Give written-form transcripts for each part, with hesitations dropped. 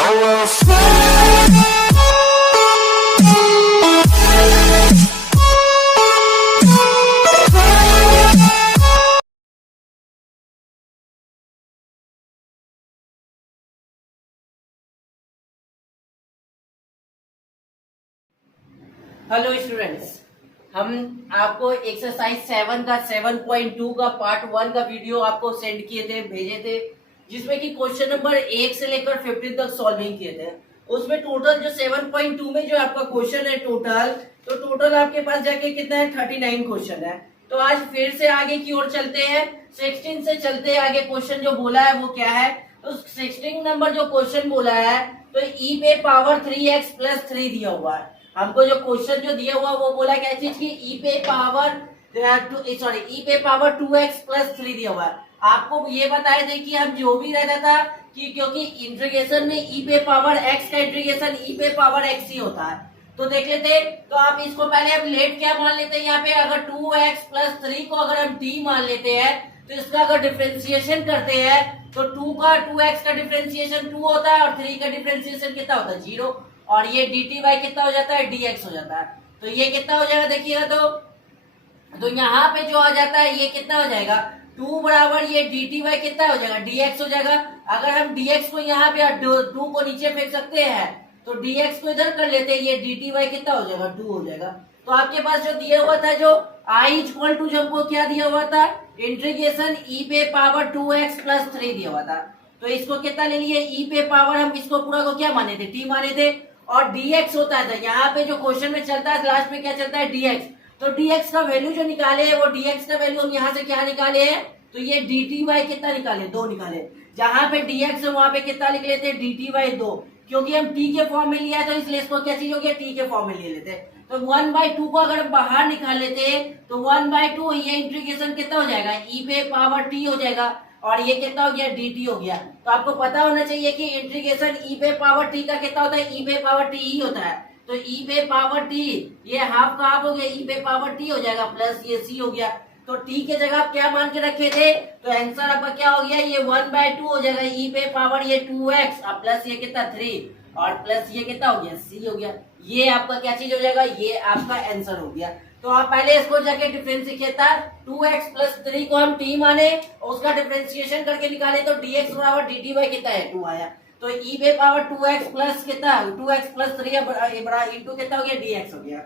Hello students, हम आपको exercise 7 का 7.2 का पार्ट 1 का वीडियो आपको सेंड किए थे, भेजे थे, जिसमें कि क्वेश्चन नंबर 1 से लेकर 15 तक सॉल्विंग किए थे। उसमें टोटल जो 7.2 में जो आपका क्वेश्चन है टोटल आपके पास जाके कितना है 39 क्वेश्चन है। तो आज फिर से आगे की ओर चलते हैं, 16 से चलते हैं आगे। क्वेश्चन जो बोला है वो क्या है, तो 16 नंबर जो क्वेश्चन बोला है तो e पे पावर 3x प्लस 3 दिया हुआ है। हमको जो क्वेश्चन जो दिया हुआ वो बोला क्या चीज की ई पे पावर 2x प्लस 3 दिया हुआ है। आपको ये बताए थे कि हम जो भी रहता था कि क्योंकि इंटीग्रेशन में ई पे पावर x का इंटीग्रेशन ई पे पावर x ही होता है। तो देख लेते, तो आप इसको पहले हम लेट क्या मान लेते हैं, यहाँ पे अगर 2x प्लस 3 को अगर हम t मान लेते हैं तो इसका अगर डिफ्रेंसिएशन करते हैं तो 2x का डिफ्रेंसिएशन 2 होता है और 3 का डिफ्रेंसिएशन कितना होता है 0, और ये dt बाई कितना हो जाता है dx हो जाता है। तो ये कितना हो जाएगा देखिएगा, तो यहाँ पे जो आ जाता है ये कितना हो जाएगा 2 बराबर ये dt बाई कितना हो जाएगा dx हो जाएगा। अगर हम dx को यहाँ पे 2 को नीचे फेंक सकते हैं तो dx को इधर कर लेते हैं, ये dt बाई कितना हो जाएगा 2 हो जाएगा। तो आपके पास जो दिया हुआ था जो I इक्वल टू जो हमको क्या दिया हुआ था इंटीग्रेशन e पे पावर 2x प्लस 3 दिया हुआ था। तो इसको कितना ले लिए e पे पावर, हम इसको पूरा को क्या माने थे t माने थे, और dx होता था यहाँ पे जो क्वेश्चन में चलता है लास्ट में क्या चलता है dx। तो dx का वैल्यू जो निकाले है वो dx का वैल्यू हम यहाँ से क्या निकाले हैं, तो ये dt बाई कितना निकाले 2 निकाले। जहां पे dx है वहां पे कितना लिख लेते dt बाई 2, क्योंकि हम t के फॉर्म में लिया है तो इसलिए इसको क्या चीज हो गया t के फॉर्म में ले लेते। तो 1/2 को अगर बाहर निकाल लेते तो 1/2 ये इंटीग्रेशन कितना हो जाएगा e पे पावर t हो जाएगा, और ये कितना हो गया dt हो गया। तो आपको पता होना चाहिए कि इंटीग्रेशन e पे पावर t का कितना होता है e पे पावर t ही होता है। तो e पे पावर t ये हाफ का हाफ हो गया, e पे पावर t हो जाएगा प्लस ये c हो गया। तो t के जगह आप क्या मान के रखे थे, तो आंसर आपका क्या हो गया ये 1/2 हो जाएगा e पे पावर ये 2x और प्लस ये कितना 3 और प्लस ये कितना हो गया c हो गया। ये आपका क्या चीज हो जाएगा, ये आपका आंसर हो गया। तो आप पहले इसको जाके डिफरेंशिएट था 2x प्लस 3 को हम t माने और उसका डिफरेंशिएशन करके निकाले तो dx बराबर dt बाई कितना है 2 आया। तो e पे पावर 2x प्लस कितना 2x प्लस 3 बड़ा इंटू कितना हो गया dx हो गया।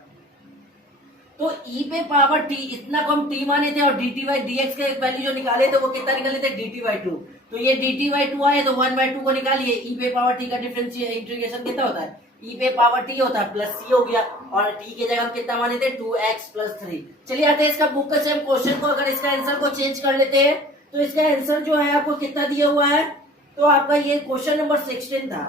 तो e पे पावर t इतना को हम t माने थे और dt बाई dx के वैल्यू जो निकाले थे वो कितना निकाले थे dt बाई 2। तो ये dt बाई 2 आए तो 1/2 को निकालिए, e पे पावर t का डिफरेंशिएशन इंटीग्रेशन कितना होता है e पे पावर t होता है प्लस c हो गया, और t की जगह हम कितना माने थे 2x प्लस 3। चलिए आते हैं इसका बुक से हम क्वेश्चन को, अगर इसका आंसर को चेंज कर लेते हैं तो इसका आंसर जो है आपको कितना दिया हुआ है, तो आपका ये क्वेश्चन नंबर 16 था।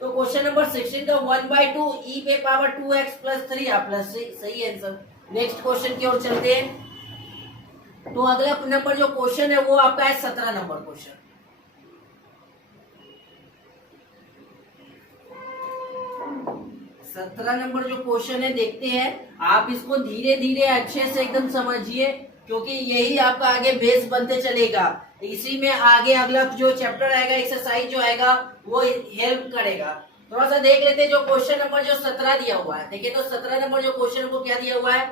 तो क्वेश्चन नंबर 16 का 1/2 e पे पावर 2x प्लस 3 प्लस सही आंसर। नेक्स्ट क्वेश्चन की ओर चलते हैं। तो अगला नंबर जो क्वेश्चन है वो आपका है 17 नंबर क्वेश्चन। 17 नंबर जो क्वेश्चन है देखते हैं, आप इसको धीरे धीरे अच्छे से एकदम समझिए क्योंकि यही आपका आगे बेस बनते चलेगा। इसी में आगे अगला जो चैप्टर आएगा एक्सरसाइज जो आएगा वो हेल्प करेगा। थोड़ा सा देख लेते हैं जो क्वेश्चन नंबर जो 17 दिया हुआ है। देखिए तो 17 नंबर जो क्वेश्चन को क्या दिया हुआ है,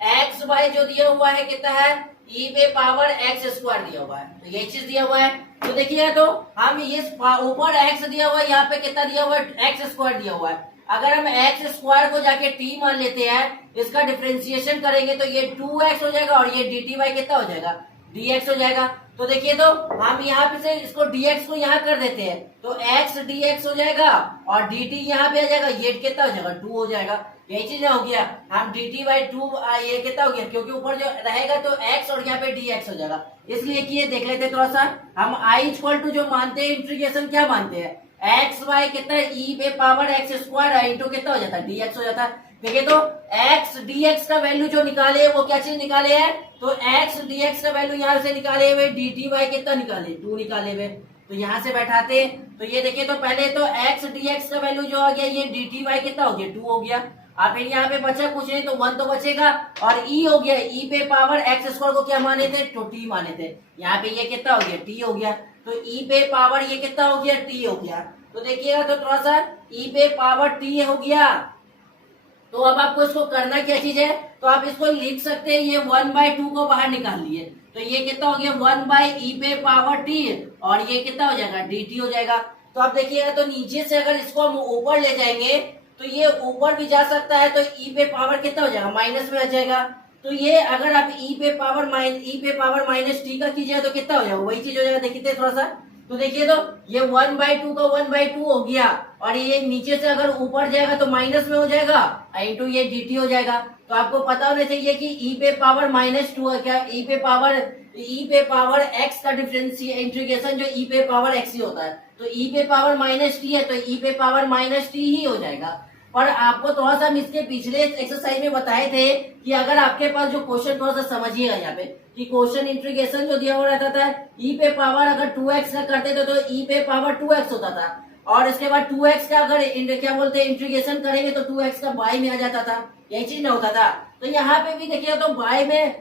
एक्स वाई जो दिया हुआ है कितना है e पे पावर x स्क्वायर दिया हुआ है, तो ये चीज दिया हुआ है। तो देखिए तो हम ये ऊपर x दिया हुआ है, यहाँ पे कितना दिया हुआ है x स्क्वायर दिया हुआ है। अगर हम x स्क्वायर को जाके t मान लेते हैं, इसका डिफरेंशिएशन करेंगे तो ये 2x हो जाएगा और ये dt बाई कितना हो जाएगा dx हो जाएगा। तो देखिए तो हम यहाँ पे से इसको dx को यहाँ कर देते हैं तो x dx हो जाएगा और dt यहाँ पे आ जाएगा, ये कितना हो जाएगा 2 हो जाएगा। यही चीज हो गया, हम dt बाई 2 ये कितना हो गया क्योंकि ऊपर जो रहेगा तो x और यहाँ पे dx हो जाएगा, इसलिए कि ये देख लेते हैं थोड़ा सा। हम i इक्वल टू जो मानते हैं इंटीग्रेशन क्या मानते हैं x बाई कितना e पे पावर x स्क्वायर इंटू कितना हो जाता है dx हो जाता है। देखिए तो x dx का वैल्यू जो निकाले वो क्या चीज निकाले है, तो x dx का वैल्यू यहाँ से निकाले हुए dt बाई कितना निकाले 2 निकाले हुए। तो यहाँ से बैठाते तो ये देखिए तो पहले तो x dx का वैल्यू जो आ गया ये dt बाई कितना हो गया 2 हो गया। अब फिर यहाँ पे बचा कुछ नहीं तो 1 तो बचेगा और e हो गया, e पे पावर x स्क्वायर को क्या माने थे तो t माने थे, यहाँ पे ये कितना हो गया t हो गया। तो e पे पावर ये कितना हो गया t हो गया। तो देखिएगा तो थोड़ा सा e पे पावर t हो गया। तो अब आपको इसको करना क्या चीज है, तो आप इसको लिख सकते हैं, ये 1/2 को बाहर निकाल लिए, तो ये कितना हो गया 1/e पे पावर t, और ये कितना हो जाएगा dt हो जाएगा। तो आप देखिएगा तो नीचे से अगर इसको हम ऊपर ले जाएंगे तो ये ऊपर भी जा सकता है, तो e पे पावर कितना हो जाएगा माइनस में आ जाएगा। तो ये अगर आप e पे पावर माइनस t का कीजिएगा तो कितना हो जाएगा, वही चीज हो जाएगा। देखिए थोड़ा सा, तो देखिए तो ये 1/2 का 1/2 हो गया, और ये नीचे से अगर ऊपर जाएगा तो माइनस में हो जाएगा, इंटू ये dt हो जाएगा। तो आपको पता होना चाहिए कि e पे पावर -2 है क्या, e पे पावर x का डिफरेंशियल इंटीग्रेशन जो e पे पावर x ही होता है, तो e पे पावर -t है तो e पे पावर -t ही हो जाएगा। पर आपको थोड़ा सा हम इसके पिछले एक्सरसाइज में बताए थे कि अगर आपके पास जो क्वेश्चन, थोड़ा सा समझिएगा यहाँ पे कि क्वेश्चन इंटीग्रेशन जो दिया हुआ रहता था, e पे पावर अगर 2x का करते थे तो e पे पावर 2x होता था, और इसके बाद 2x का अगर क्या बोलते हैं इंटीग्रेशन करेंगे तो 2x का बाई में आ जाता था, यही चीज ना होता था। तो यहाँ पे भी देखिए तो बाई में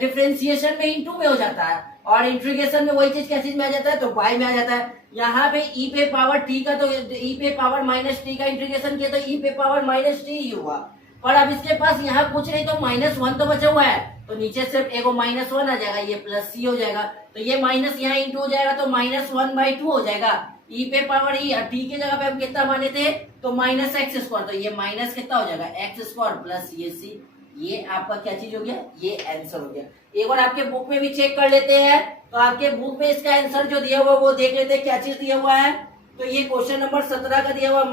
डिफ्रेंसिएशन में इंटू में हो जाता है, और इंटीग्रेशन में वही चीज क्या चीज में आ जाता है, तो बाई में आ जाता है। यहाँ पे e पे पावर t का, तो e पे पावर -t का इंटीग्रेशन किया तो e पे पावर -t ही हुआ। पर अब इसके पास यहाँ कुछ नहीं, तो -1 तो बचा हुआ है, तो नीचे सिर्फ एगो -1 आ जाएगा, ये +c हो जाएगा, तो ये माइनस यहाँ इंटू हो जाएगा, तो -1/2 हो जाएगा। e पे पावर e, t के जगह पे हम कितना माने थे, तो -x², तो ये माइनस कितना हो जाएगा x² प्लस ये c, ये आपका क्या चीज हो गया, ये आंसर हो गया। एक बार आपके बुक में भी चेक कर लेते हैं, तो आपके बुक में इसका आंसर जो दिया हुआ वो देख लेते हैं क्या चीज दिया हुआ है। तो ये क्वेश्चन नंबर 17 का दिया हुआ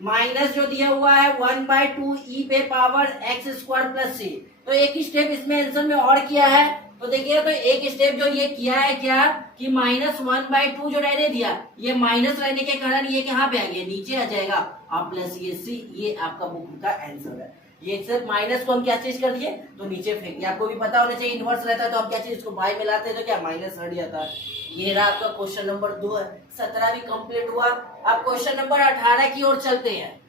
माइनस जो दिया हुआ है 1/2 e पे पावर x² प्लस c। तो एक स्टेप इसमें आंसर में और किया है, तो देखिए तो एक स्टेप जो ये किया है क्या कि -1/2 जो रहने दिया, ये माइनस रहने के कारण ये कहाँ पे आ गया, नीचे आ जाएगा, और प्लस ये c, ये आपका बुक का आंसर है। ये सिर्फ माइनस को हम क्या चीज कर दिए, तो नीचे फेंक दिया। आपको भी पता होना चाहिए इनवर्स रहता है तो हम क्या चीज इसको बाई में लाते हैं तो क्या माइनस हट जाता है। ये रहा आपका क्वेश्चन नंबर 2 है, 17 भी कंप्लीट हुआ। अब क्वेश्चन नंबर 18 की ओर चलते हैं।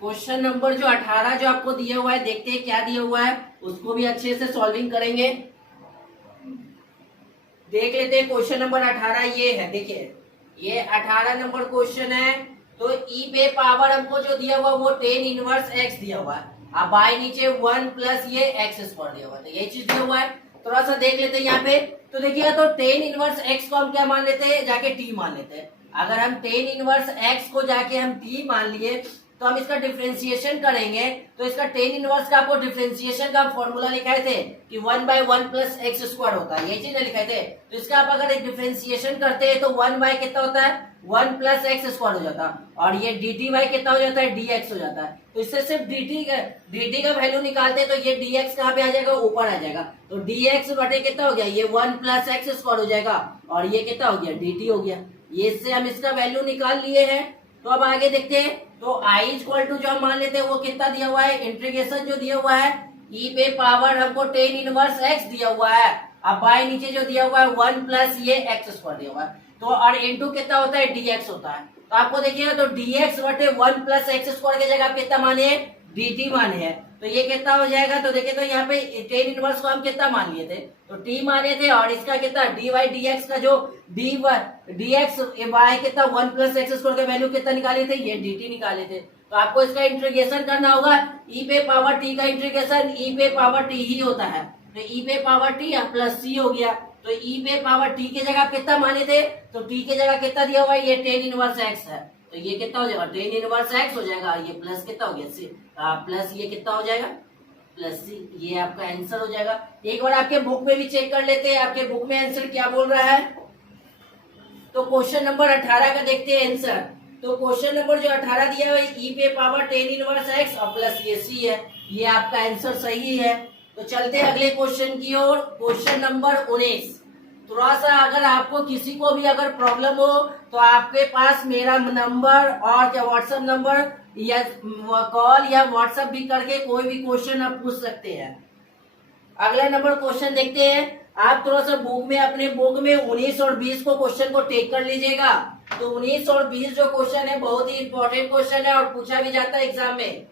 क्वेश्चन नंबर जो 18 जो आपको दिया हुआ है, देखते हैं क्या दिया हुआ है, उसको भी अच्छे से सॉल्विंग करेंगे। देख लेते हैं क्वेश्चन नंबर 18 ये है, देखिए ये 18 नंबर क्वेश्चन है। तो e पे पावर हमको जो दिया हुआ वो 10 इनवर्स x दिया हुआ है, अब बाई नीचे 1 प्लस ये x² दिया हुआ है, तो ये चीज दिया हुआ है। थोड़ा सा देख लेते हैं यहाँ पे, तो देखिएगा तो 10 इनवर्स x को हम क्या मान लेते हैं, जाके t मान लेते हैं। अगर हम 10 इनवर्स x को जाके हम t मान लिए तो हम इसका डिफरेंशिएशन करेंगे, तो इसका 10 इनवर्स का आपको डिफरेंशिएशन का फॉर्मूला लिखाए थे कि 1/1 प्लस x² होता है, यही चीज लिखाए थे। तो इसका आप अगर डिफरेंशिएशन करते हैं तो 1 कितना होता है 1 प्लस x² हो जाता है, और ये dt कितना हो जाता है dx हो जाता है। तो इससे सिर्फ dt का वैल्यू निकालते हैं, तो ये dx कहाँ पे आ जाएगा, ऊपर आ जाएगा, तो dx बटे कितना हो गया, ये 1 प्लस x² हो जाएगा, और ये कितना हो गया dt हो गया। ये इससे हम इसका वैल्यू निकाल लिए हैं। तो अब आगे देखते हैं, तो i इक्वल टू जो हम मान लेते हैं वो कितना दिया हुआ है, इंटीग्रेशन जो दिया हुआ है e पे पावर हमको 10 इनवर्स x दिया हुआ है, अब बाय नीचे जो दिया हुआ है 1 प्लस ये x² दिया हुआ है, तो और इंटू कितना होता है dx होता है। तो आपको देखिएगा तो dx बटे 1 प्लस x² की जगह आप कितना माने dt माने हैं, तो ये कितना हो जाएगा, तो देखिए तो यहाँ पे 10 इनवर्स को हम कितना मान लिए थे, तो t माने थे, और इसका कितना dy dx का जो dx बाय कितना 1 प्लस x² का वैल्यू कितना निकाले थे, ये dt निकाले थे। तो आपको इसका इंटीग्रेशन करना होगा, e पे पावर t का इंटीग्रेशन e पे पावर t ही होता है, तो e पे पावर t प्लस c हो गया। तो e पे पावर t की जगह आप कितना माने थे, तो t की जगह कितना दिया हुआ है, ये 10 इनवर्स x है, तो ये कितना हो जाएगा 10 इनवर्स x हो जाएगा, ये प्लस कितना हो गया c, प्लस ये कितना हो जाएगा प्लस c, ये आपका आंसर हो जाएगा। एक बार आपके बुक में भी चेक कर लेते हैं, आपके बुक में आंसर क्या बोल रहा है। तो क्वेश्चन नंबर 18 का देखते हैं आंसर। तो क्वेश्चन नंबर जो 18 दिया हुआ है e पे पावर 10 इनवर्स x और प्लस ये c है, ये आपका आंसर सही है। तो चलते हैं अगले क्वेश्चन की ओर, क्वेश्चन नंबर 19। थोड़ा सा अगर आपको किसी को भी अगर प्रॉब्लम हो तो आपके पास मेरा नंबर और क्या व्हाट्सएप नंबर या कॉल या व्हाट्सएप भी करके कोई भी क्वेश्चन आप पूछ सकते हैं। अगला नंबर क्वेश्चन देखते हैं। आप थोड़ा सा बुक में अपने बुक में 19 और 20 को क्वेश्चन को टेक कर लीजिएगा। तो 19 और 20 जो क्वेश्चन है बहुत ही इंपॉर्टेंट क्वेश्चन है और पूछा भी जाता है एग्जाम में।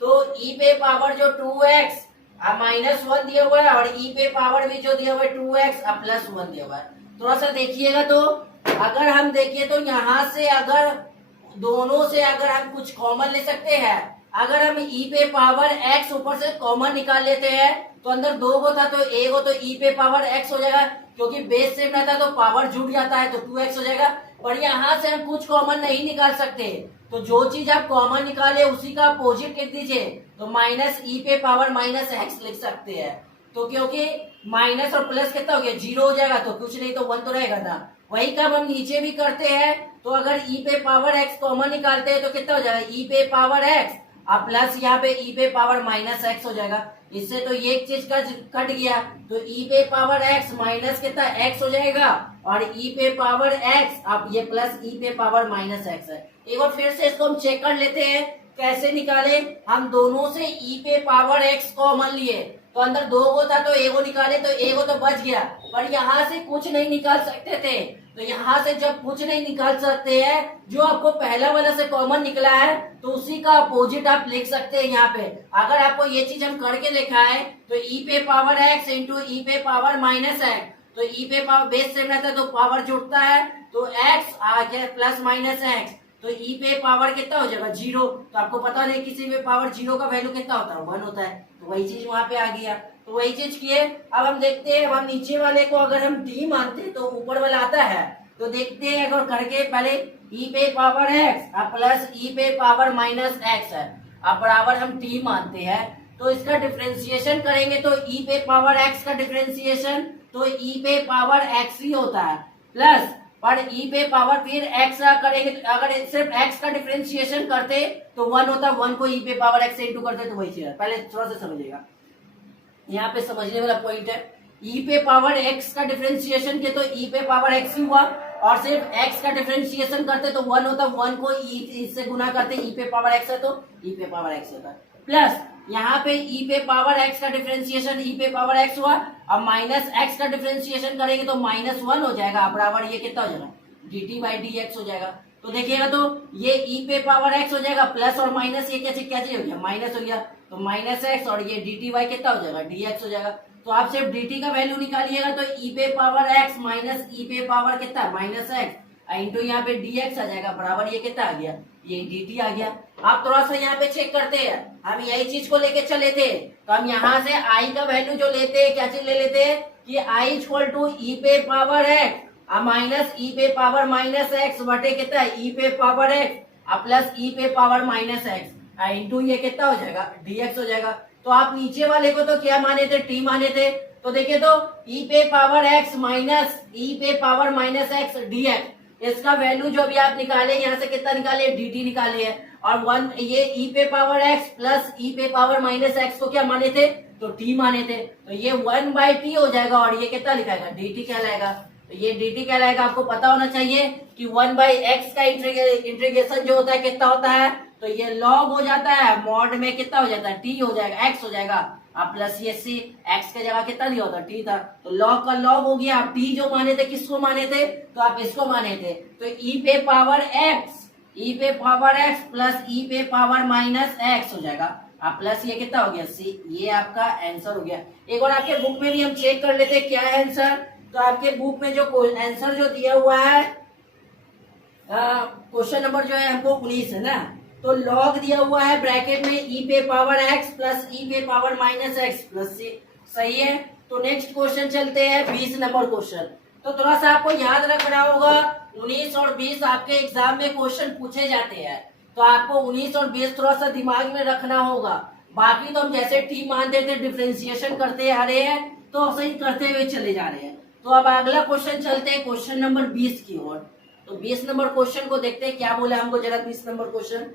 तो e पे पावर जो 2x -1 दिया हुआ है और ई पे पावर भी जो दिया हुआ है 2x अब +1 दिया हुआ है। थोड़ा सा देखिएगा तो अगर हम देखिए तो यहाँ से अगर दोनों से अगर हम कुछ कॉमन ले सकते हैं, अगर हम ई पे पावर x ऊपर से कॉमन निकाल लेते हैं तो अंदर 2 गो था तो एक गो तो ई पे पावर x हो जाएगा, क्योंकि बेस सेम रहता है तो पावर जुड़ जाता है तो 2x हो जाएगा। पर यहाँ से हम कुछ कॉमन नहीं निकाल सकते, तो जो चीज आप कॉमन निकाले उसी का अपोजिट लिख दीजिए, तो -e पे पावर -x लिख सकते हैं। तो क्योंकि माइनस और प्लस कितना हो गया 0 हो जाएगा, तो कुछ नहीं तो 1 तो रहेगा ना। वही काम हम नीचे भी करते हैं, तो अगर e पे पावर x कॉमन निकालते हैं तो कितना हो जाएगा e पे पावर x अब प्लस यहाँ पे e पे पावर -x हो जाएगा। इससे तो ये एक चीज का कट गया, तो e पे पावर x माइनस कितना x हो जाएगा और e पे पावर x अब ये प्लस e पे पावर -x है। एक बार फिर से इसको हम चेक कर लेते हैं कैसे निकाले। हम दोनों से e पे पावर x कॉमन लिए, तो अंदर 2 गो था तो एगो निकाले तो एगो तो बच गया, पर यहाँ से कुछ नहीं निकाल सकते थे। तो यहाँ से जब कुछ नहीं निकाल सकते हैं, जो आपको पहला वाला से कॉमन निकला है तो उसी का अपोजिट आप लिख सकते हैं। यहाँ पे अगर आपको ये चीज हम करके देखा है तो e पे पावर x इंटू ई पे पावर -x, तो e पे पावर बेस सेम रहता है तो पावर जुड़ता है तो x आ गया +-x, तो e पे पावर कितना हो जाएगा 0। तो आपको पता नहीं किसी पे पावर 0 का वैल्यू कितना होता है 1 होता है, तो वही चीज वहां पे आ गया। तो वही चीज किए। अब हम देखते हैं, हम नीचे वाले को अगर हम d मानते तो ऊपर वाला आता है, तो देखते हैं अगर करके पहले e पे पावर x अब प्लस e पे पावर -x है अब बराबर हम t मानते हैं, तो इसका डिफरेंशिएशन करेंगे तो e पे पावर x का डिफरेंशिएशन तो e पे पावर x ही होता है प्लस पर e पे पावर फिर x करेंगे, अगर सिर्फ x का डिफरेंशिएशन करते तो 1 होता, 1 को e पे पावर x से इंटू करते तो वही चीज है। पहले थोड़ा सा समझिएगा, यहाँ पे समझने वाला पॉइंट है। e पे पावर x का डिफरेंशिएशन के तो e पे पावर x ही हुआ, और सिर्फ x का डिफरेंशिएशन करते तो 1 होता, 1 को e इससे गुना करते e पे पावर x है तो e पे पावर x होता, प्लस यहाँ पे e पे पावर x का डिफरेंशिएशन e पे पावर x हुआ, अब माइनस x का डिफरेंशिएशन करेंगे तो -1 हो जाएगा बराबर ये कितना हो जाएगा dt बाई dx हो जाएगा। तो देखिएगा तो ये e पे पावर x हो जाएगा प्लस और माइनस ये क्या चीज हो गया माइनस हो गया, तो -x और ये dt बाई कितना हो जाएगा dx हो जाएगा। तो आप सिर्फ dt का वैल्यू निकालिएगा तो e पे पावर x माइनस e पे पावर कितना -x इंटू यहाँ पे dx आ जाएगा बराबर ये कितना आ गया ये dt आ गया। आप थोड़ा सा यहाँ पे चेक करते हैं, हम यही चीज को लेके चले थे, तो हम यहाँ से i का वैल्यू जो लेते हैं क्या चीज ले लेते हैं कि i इक्वल टू e पे पावर x माइनस e पे पावर -x बटे कितना e पे पावर x प्लस e पे पावर -x इंटू ये कितना हो जाएगा dx हो जाएगा। तो आप नीचे वाले को तो क्या माने थे t माने थे, तो देखिए तो e पे पावर x माइनस e पे पावर -x dx, इसका वैल्यू जो अभी आप निकाले यहाँ से कितना निकाले dt निकाले है, और 1 ये e पे पावर x प्लस e पे पावर -x को क्या माने थे तो t माने थे, तो ये 1/t हो जाएगा और ये कितना लिखाएगा dt कहलाएगा। तो ये dt कहलाएगा। आपको पता होना चाहिए कि 1/x का इंटीग्रेशन जो होता है कितना होता है, तो ये log हो जाता है, मॉड में कितना हो जाता है t हो जाएगा x हो जाएगा, अब प्लस ये c x के जगह कितना दिया होता t था, तो log का log हो गया। आप t जो माने थे किसको माने थे तो आप इसको माने थे, तो e पे पावर x प्लस e पे पावर -x हो जाएगा, अब प्लस ये कितना हो गया c, ये आपका आंसर हो गया। एक और आपके बुक में भी हम चेक कर लेते क्या है आंसर, तो आपके बुक में जो आंसर जो दिया हुआ है क्वेश्चन नंबर जो है हमको 19 है ना, तो लॉग दिया हुआ है ब्रैकेट में e पे पावर x प्लस e पे पावर -x प्लस c, सही है। तो नेक्स्ट क्वेश्चन चलते हैं 20 नंबर क्वेश्चन। तो थोड़ा सा आपको याद रखना होगा 19 और 20 आपके एग्जाम में क्वेश्चन पूछे जाते हैं, तो आपको 19 और 20 थोड़ा सा दिमाग में रखना होगा। बाकी तो हम जैसे टी मानते थे डिफरेंशिएशन करते आ रहे हैं तो सही करते हुए चले जा रहे हैं। तो अब अगला क्वेश्चन चलते हैं क्वेश्चन नंबर 20 की ओर। तो 20 नंबर क्वेश्चन को देखते हैं क्या बोला हमको जरा 20 नंबर क्वेश्चन।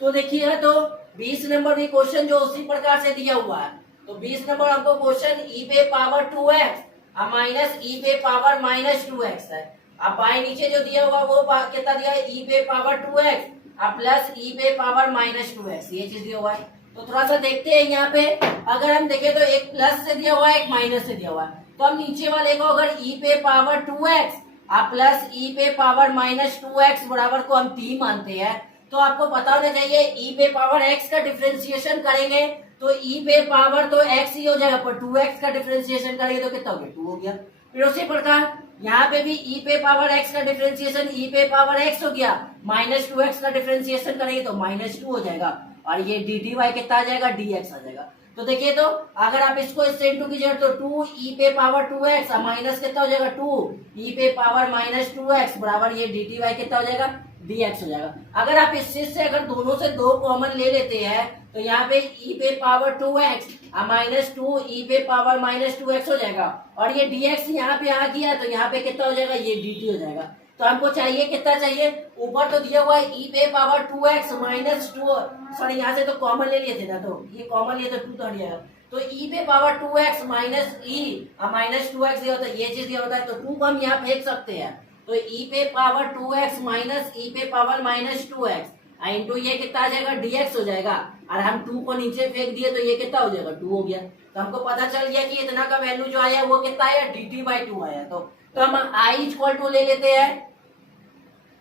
तो देखिए तो 20 नंबर भी क्वेश्चन जो उसी प्रकार से दिया हुआ है। तो 20 नंबर हमको क्वेश्चन e पे पावर 2x माइनस e पे पावर -2x है। अब बाएं नीचे जो दिया हुआ वो कितना दिया है e पे पावर 2x प्लस e पे पावर -2x, ये चीज दिया हुआ है। तो थोड़ा सा देखते हैं यहाँ पे, अगर हम देखें तो एक प्लस से दिया हुआ है एक माइनस से दिया हुआ है, तो हम नीचे वाले को अगर e पे पावर 2x प्लस e पे पावर -2x बराबर को हम t मानते हैं, तो आपको पता होना चाहिए e पे पावर x का डिफरेंशिएशन करेंगे तो ई पे पावर तो x ही हो जाएगा, पर 2x का डिफरेंशिएशन करेंगे तो कितना हो गया, 2 हो गया। फिर उसी प्रकार यहाँ पे भी ई पे पावर x का डिफरेंशिएशन ई पे पावर x हो गया, माइनस 2x का डिफरेंशिएशन करेंगे तो -2 हो जाएगा, और ये डी डी वाई कितना आ जाएगा, dx आ जाएगा। तो देखिए, तो अगर आप इसको इससे इंटू कीजिए तो 2 ई पे पावर 2x माइनस कितना हो जाएगा, 2 ई पे पावर -2x बराबर ये डी टी वाई कितना हो जाएगा, dx हो जाएगा। अगर आप इस चीज से अगर दोनों से 2 कॉमन ले लेते हैं तो यहाँ पे ई पे पावर 2x -2 ई पे पावर -2x हो जाएगा, और ये dx यहाँ पे आ गया तो यहाँ पे कितना हो जाएगा, ये dt हो जाएगा। तो हमको चाहिए कितना चाहिए, ऊपर तो दिया हुआ है ई पे पावर 2x -2, सॉरी यहाँ से तो कॉमन ले लिए थे ना, तो ये कॉमन लिए तो 2 तो हट जाएगा, तो ई पे पावर 2x माइनस -2x दिया होता है, ये चीज दिया होता है, तो 2 को हम यहाँ फेंक सकते हैं, तो ई पे पावर 2x माइनस ई पे पावर -2x इंटू ये कितना आ जाएगा, dx हो जाएगा, और हम 2 को नीचे फेंक दिए तो ये कितना हो जाएगा, 2 हो गया। तो हमको पता चल गया कि इतना का वैल्यू जो आया वो कितना आया, dt/2 आया। तो हम i इक्वल टू ले लेते हैं,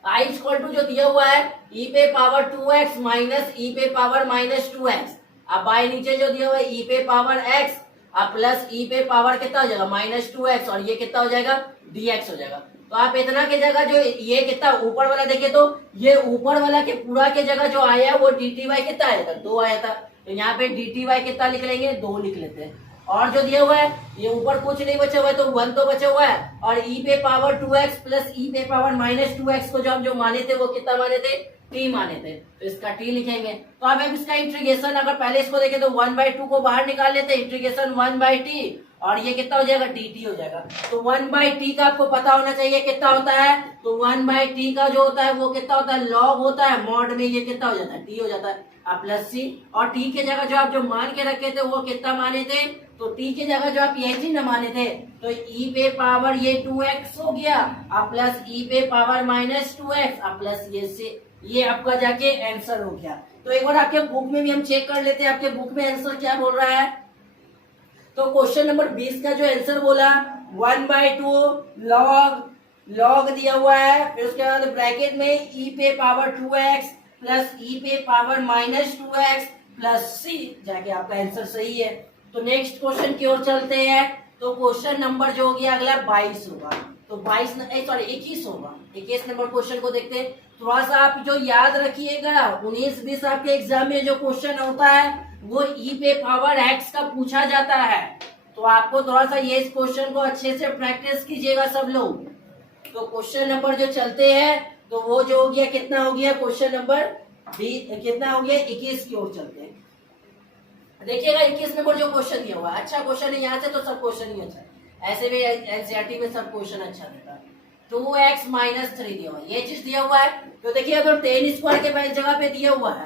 i इक्वल टू जो दिया हुआ है ई पे पावर 2x माइनस ई पे पावर -2x, अब बाय नीचे जो दिया हुआ है ई पे पावर x अब प्लस ई पे पावर कितना हो जाएगा, -2x, और ये कितना हो जाएगा, dx हो जाएगा। तो आप इतना की जगह जो ये कितना ऊपर वाला देखिए, तो ये ऊपर वाला के पूरा के जगह जो आया वो डी टी वाई कितना आया था, 2 आया था, तो यहाँ पे डी टी वाई कितना लिख लेंगे, 2 लिख लेते हैं। और जो दिया हुआ है ये ऊपर कुछ नहीं बचा हुआ है, तो 1 तो बचा हुआ है, और ई पे पावर 2x प्लस ई पे पावर -2x को जो हम जो माने थे वो कितना माने थे, t माने थे, तो इसका t लिखेंगे। तो अब हम इसका इंटीग्रेशन अगर पहले इसको देखें तो 1/2 को बाहर निकाल लेते हैं, इंटीग्रेशन 1/t, और ये कितना हो जाएगा, dt हो जाएगा। तो 1/t का आपको पता होना चाहिए कितना होता है, तो 1/t का जो होता है वो कितना होता है, log होता है, मॉड में ये कितना हो जाता है, t हो जाता है, अब प्लस c, और t के जगह जो आप जो मान के रखे थे वो कितना माने थे, तो t की जगह जो आप ये चीज न माने थे तो e पे पावर ये 2x हो गया, अब प्लस e पे पावर -2x, अब प्लस ये से ये आपका जाके आंसर हो गया। तो एक बार आपके बुक में भी हम चेक कर लेते हैं, आपके बुक में आंसर क्या बोल रहा है। तो क्वेश्चन नंबर 20 का जो आंसर बोला 1/2 log दिया हुआ है, फिर उसके बाद ब्रैकेट में e पे पावर 2x प्लस e पे पावर -2x प्लस c, जाके आपका आंसर सही है। तो नेक्स्ट क्वेश्चन की ओर चलते हैं। तो क्वेश्चन नंबर जो हो गया अगला 22 होगा, तो 21 होगा। 21 नंबर क्वेश्चन को देखते हैं। थोड़ा सा आप जो याद रखिएगा 19-20 आपके एग्जाम में जो क्वेश्चन होता है वो ई पे पावर एक्स का पूछा जाता है, तो आपको थोड़ा सा ये इस क्वेश्चन को अच्छे से प्रैक्टिस कीजिएगा सब लोग। तो क्वेश्चन नंबर जो चलते हैं तो वो जो हो गया कितना हो गया, क्वेश्चन नंबर कितना हो गया 21 की ओर चलते हैं। देखिएगा 21 नंबर जो क्वेश्चन दिया हुआ है अच्छा क्वेश्चन है, यहाँ से तो सब क्वेश्चन ही अच्छा है, ऐसे भी एनसीईआरटी में सब क्वेश्चन अच्छा देता है। 2x -3 दिया हुआ है, ये चीज दिया हुआ है। तो देखिए अगर 10 स्क्वायर के जगह पे दिया हुआ है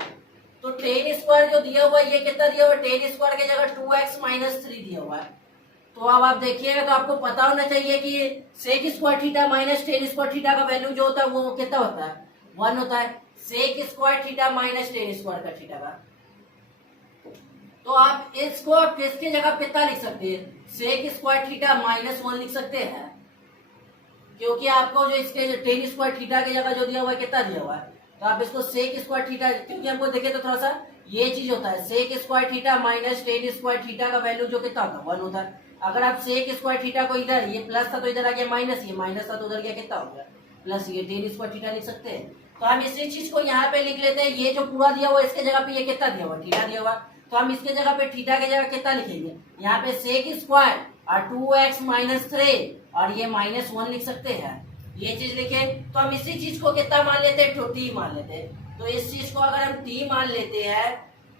तो 10 स्क्वायर जो दिया हुआ है ये कितना दिया हुआ है, 10 स्क्वायर की जगह 2x -3 दिया हुआ है। तो अब आप देखिएगा तो आपको पता होना चाहिए कि sec square theta minus 10 square theta का वैल्यू जो होता है वो कितना होता है, 1 होता है। Sec square theta minus 10 square का थीटा का, तो आप इसको किसकी जगह कितना लिख सकते हैं, सेक स्क्वायर थीटा -1 लिख सकते हैं, क्योंकि आपको जो इसके 10 स्क्वायर थीटा की जगह जो दिया हुआ है कितना दिया हुआ है, तो आप इसको सेक स्क्वायर थीटा, क्योंकि हमको देखे तो थोड़ा सा ये चीज होता है sec square theta minus 10 square theta का वैल्यू जो कितना होता है 1 होता है। अगर आप सेक स्क्वायर थीटा को इधर, ये प्लस था तो इधर आ गया माइनस, ये माइनस था तो उधर गया कितना हो गया प्लस, ये 10 स्क्वायर थीटा लिख सकते हैं। तो हम इसी चीज को यहाँ पे लिख लेते हैं, ये जो पूरा दिया हुआ इसके जगह पे ये कितना दिया हुआ थीटा दिया हुआ, तो हम इसके जगह पे थीटा की जगह कितना लिखेंगे, यहाँ पे सेक स्क्वायर और 2x -3 और ये -1 लिख सकते हैं, ये चीज लिखे। तो हम इसी चीज को कितना मान लेते हैं, t मान लेते हैं। तो इस चीज को अगर हम t मान लेते हैं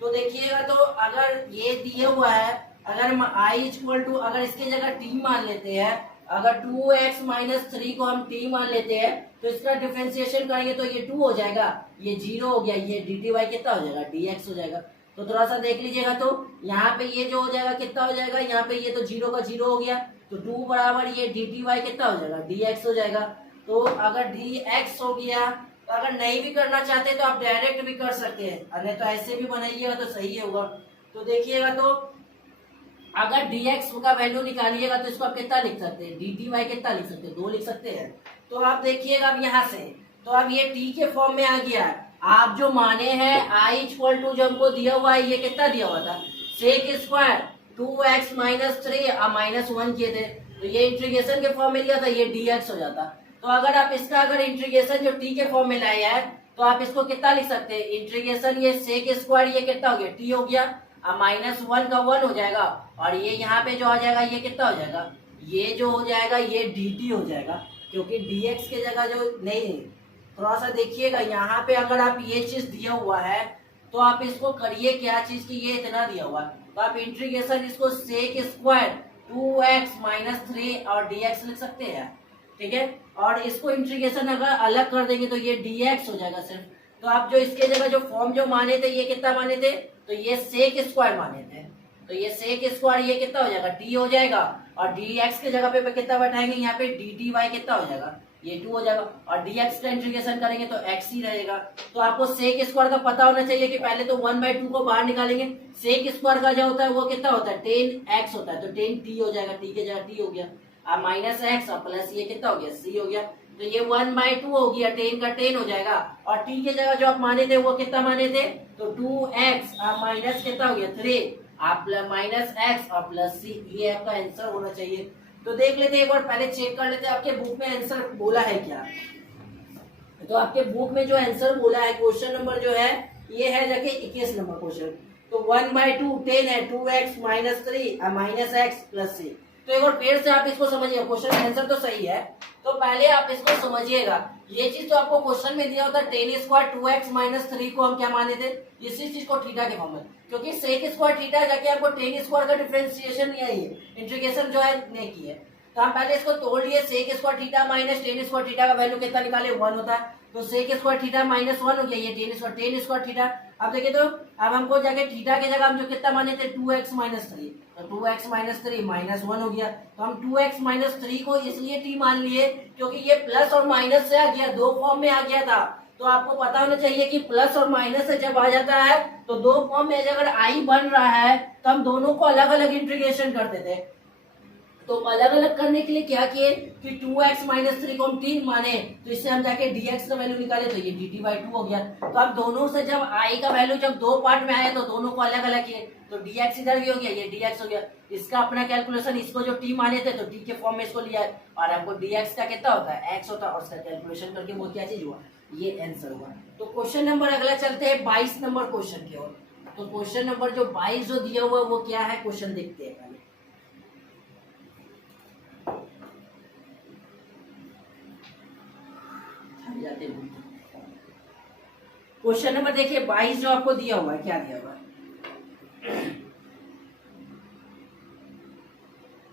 तो देखिएगा तो अगर ये दिए हुआ है, अगर हम i इक्वल टू अगर इसके जगह t मान लेते हैं, अगर 2x -3 को हम t मान लेते हैं तो इसका डिफरेंशिएशन करेंगे तो ये 2 हो जाएगा, ये 0 हो गया, ये dt कितना हो जाएगा dx हो जाएगा। तो थोड़ा सा देख लीजिएगा तो यहाँ पे ये जो हो जाएगा कितना हो जाएगा, यहाँ पे ये तो 0 का 0 हो गया, तो 2 बराबर ये dt कितना हो जाएगा dx हो जाएगा। तो अगर dx हो गया, तो अगर नहीं भी करना चाहते तो आप डायरेक्ट भी कर सकते हैं, अगर तो ऐसे भी बनाइएगा तो सही होगा। तो देखिएगा तो अगर dx का वैल्यू निकालिएगा तो इसको आप कितना लिख सकते हैं, dt कितना लिख सकते हैं, 2 लिख सकते हैं। तो आप देखिएगा अब यहाँ से, तो अब ये t के फॉर्म में आ गया। आप जो माने हैं i इक्वल टू जो हमको दिया हुआ है ये कितना दिया हुआ था, sec square 2x minus 3 minus 1 किए थे, तो ये इंटीग्रेशन के फॉर्म में लिया था, ये dx हो जाता। तो अगर आप इसका अगर इंटीग्रेशन जो t के फॉर्म में लाया है तो आप इसको कितना लिख सकते हैं, इंटीग्रेशन ये सेक स्क्वायर ये कितना हो गया, t हो गया, माइनस 1 का 1 हो जाएगा, और ये यहाँ पे जो आ जाएगा ये कितना हो जाएगा, ये जो हो जाएगा ये dt हो जाएगा, क्योंकि dx के जगह जो नहीं, थोड़ा सा देखिएगा यहाँ पे अगर आप ये चीज दिया हुआ है तो आप इसको करिए क्या चीज की, ये इतना दिया हुआ है तो आप इंटीग्रेशन इसको सेक स्क्वायर 2x माइनस 3 और dx लिख सकते हैं, ठीक है। और इसको इंटीग्रेशन अगर अलग कर देंगे तो ये dx हो जाएगा सिर्फ। तो आप जो इसके जगह जो फॉर्म जो माने थे ये कितना माने थे, तो ये सेक स्क्वायर माने थे, तो ये सेक स्क्वायर ये कितना हो जाएगा, t हो जाएगा, और dx के जगह पे कितना बैठाएंगे यहाँ पे dt कितना हो जाएगा, ये 2 हो जाएगा, और dx का इंटीग्रेशन करेंगे तो x ही रहेगा। तो आपको सेक स्क्वायर का पता होना चाहिए कि पहले तो 1/2 को बाहर निकालेंगे, सेक स्क्वायर का जो होता है वो कितना होता है 10x होता है, तो 10t हो जाएगा, t के जगह t हो गया, अब माइनस x और प्लस ये कितना हो गया c हो गया, तो ये 1/2 हो गया, 10 का 10 हो जाएगा, और t के जगह जो आप माने थे वो कितना माने थे, तो 2x माइनस कितना हो गया 3 आप माइनस x और प्लस c, ये आपका आंसर होना चाहिए। तो देख लेते हैं एक बार, पहले चेक कर लेते हैं आपके बुक में आंसर बोला है क्या। तो आपके बुक में जो आंसर बोला है क्वेश्चन नंबर जो है ये है जाके 21 नंबर क्वेश्चन, तो 1/2 10 है, 2x minus 3 minus x plus c। तो एक बार फिर से आप इसको समझिए, क्वेश्चन आंसर तो सही है, तो पहले आप इसको समझिएगा, ये चीज तो आपको क्वेश्चन में दिया होता है 10 स्क्वायर 2x माइनस 3 को हम क्या माने थे, इसी चीज को थीटा के फॉर्म में, क्योंकि सेक स्क्वायर थीटा जाके आपको 10 स्क्वायर का डिफरेंशिएशन यही है, इंटीग्रेशन जो है नहीं की है, तो हम पहले इसको तोड़ लिए, sec square theta minus 10 square theta का वैल्यू कितना निकाले 1 होता है, तो सेक स्क्वायर थीटा माइनस 1 हो गया, ये 10 स्क्वायर थीटा। अब देखिए तो अब हमको जाके थीटा की जगह हम जो कितना माने थे 2x माइनस 3, तो 2x माइनस 3 माइनस 1 हो गया, तो हम 2x माइनस 3 को इसलिए t मान लिए क्योंकि ये प्लस और माइनस से आ गया, दो फॉर्म में आ गया था, तो आपको पता होना चाहिए कि प्लस और माइनस से जब आ जाता है तो दो फॉर्म में अगर आई बन रहा है तो हम दोनों को अलग अलग इंटीग्रेशन करते थे। तो अलग अलग करने के लिए क्या किए कि 2x माइनस 3 को हम 3 माने, तो इससे हम जाके dx का वैल्यू निकाले, तो ये dt/2 हो गया। तो अब दोनों से जब i का वैल्यू जब दो पार्ट में आया तो दोनों को अलग अलग किए, तो dx इधर भी हो गया, ये dx हो गया, इसका अपना कैलकुलेशन, इसको जो t माने थे तो t के फॉर्म में इसको लिया है, और हमको dx का कितना होता है x होता है, और उसका कैलकुलेशन करके वो क्या चीज हुआ, ये आंसर हुआ। तो क्वेश्चन नंबर अगला चलते हैं 22 नंबर क्वेश्चन की ओर। तो क्वेश्चन नंबर जो 22 जो दिया हुआ वो क्या है, क्वेश्चन देखते हैं पहले। क्वेश्चन नंबर देखिए 22 जो आपको दिया हुआ है, क्या दिया हुआ है,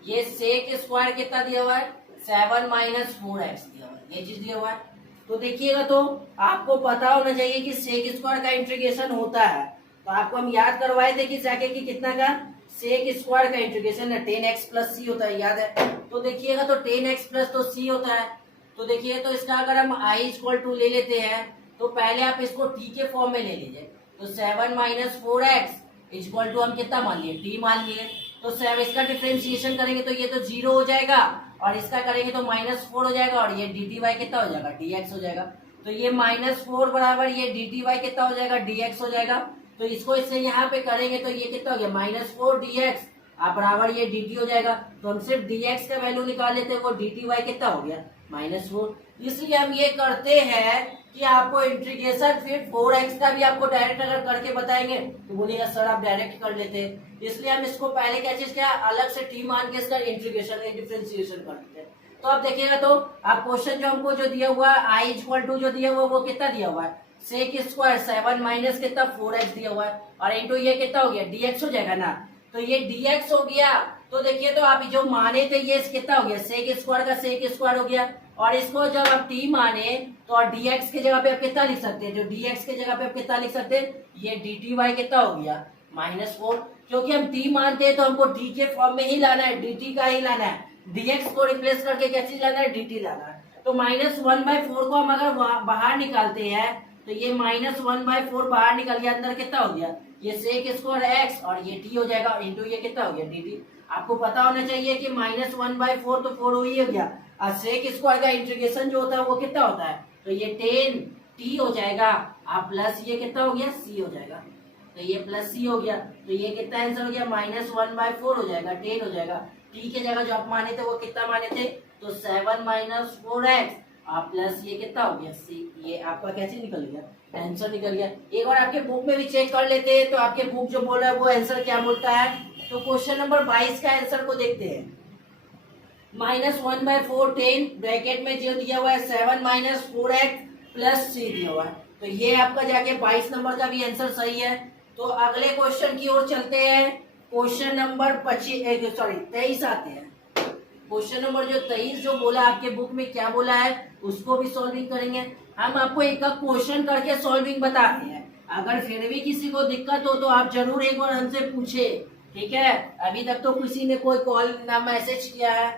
ये सेक स्क्वायर कितना दिया हुआ है 7 माइनस 4x दिया हुआ है, ये चीज दिया हुआ है। तो देखिएगा तो आपको पता होना चाहिए कि सेक स्क्वायर का इंटीग्रेशन होता है, तो आपको हम याद करवाए थे कि सेकेंड की कितना का सेक स्क्वायर का इंटीग्रेशन है 10x प्लस c होता है, याद है। तो देखिएगा तो 10x प्लस तो c होता है, तो देखिए तो इसका अगर हम i इक्वल टू ले लेते हैं तो पहले आप इसको t के फॉर्म में ले लीजिए, तो 7 माइनस 4x इक्वल टू हम कितना मान लिए t मान लिए, तो 7 इसका डिफरेंशिएशन करेंगे तो ये तो 0 हो जाएगा, और इसका करेंगे तो -4 हो जाएगा, और ये dt कितना हो जाएगा dx हो जाएगा, तो ये -4 बराबर ये dt कितना हो जाएगा dx हो जाएगा। तो इसको इससे यहाँ पे करेंगे तो ये कितना हो गया -4 dx आप बराबर ये dt हो जाएगा, तो हम सिर्फ dx का वैल्यू निकाल लेते हैं, वो dt कितना हो गया -4। इसलिए हम ये करते हैं कि आपको इंटीग्रेशन फिर 4x का भी आपको डायरेक्ट अगर करके बताएंगे तो बोलिएगा सर आप डायरेक्ट कर लेते हैं, इसलिए हम इसको पहले क्या चीज क्या अलग से t मान के इसका इंटीग्रेशन डिफरेंशिएशन कर देते हैं। तो आप देखिएगा तो आप क्वेश्चन जो हमको जो दिया हुआ है i इक्वल टू जो दिया हुआ वो कितना दिया हुआ है सेक स्क्वायर 7 माइनस कितना 4x दिया हुआ है, और इंटू ये कितना हो गया dx हो जाएगा ना, तो ये dx हो गया। तो देखिए तो आप जो माने थे ये कितना हो गया सेक स्क्वायर का सेक स्क्वायर हो गया, और इसको जब आप t माने तो और dx की जगह पे आप कितना लिख सकते हैं, जो dx की जगह पे आप कितना लिख सकते हैं, ये dt कितना हो गया -4, क्योंकि हम t मानते हैं तो हमको d के फॉर्म में ही लाना है, dt का ही लाना है, dx को रिप्लेस करके क्या चीज लाना है dt लाना है। तो -1/4 को हम अगर बाहर निकालते हैं तो ये -1/4 बाहर निकल गया, अंदर कितना हो गया ये सेक स्क्वायर x और ये t हो जाएगा, इंटू ये कितना हो गया dt। आपको पता होना चाहिए कि -1/4 तो 4 ही हो गया, और सेक स्क्वायर का इंटीग्रेशन जो होता है वो कितना होता है, तो ये 10t हो जाएगा, आप प्लस ये कितना हो गया c हो जाएगा। तो ये प्लस सी हो गया। तो ये कितना आंसर हो गया, -1/4 हो जाएगा, 10 हो जाएगा। टी के जगह जो आप माने थे वो कितना माने थे, तो 7 - 4x आप प्लस ये कितना हो गया सी। ये आपका कैसे निकल गया, आंसर निकल गया। एक बार आपके बुक में भी चेक कर लेते हैं, तो आपके बुक जो बोल रहा है वो आंसर क्या बोलता है। तो क्वेश्चन नंबर 22 का आंसर को देखते हैं। -1/4 10 ब्रैकेट में जो दिया हुआ है 7 - 4x प्लस सी दिया हुआ है। तो ये आपका जाके 22 नंबर का भी आंसर सही है। तो अगले क्वेश्चन की ओर चलते हैं। क्वेश्चन नंबर 23 आते हैं। क्वेश्चन नंबर जो 23 जो बोला आपके बुक में क्या बोला है उसको भी सॉल्विंग करेंगे। हम आपको एक क्वेश्चन करके सॉल्विंग बताते हैं। अगर फिर भी किसी को दिक्कत हो तो आप जरूर एक बार हमसे पूछे, ठीक है। अभी तक तो किसी ने कोई कॉल ना मैसेज किया है।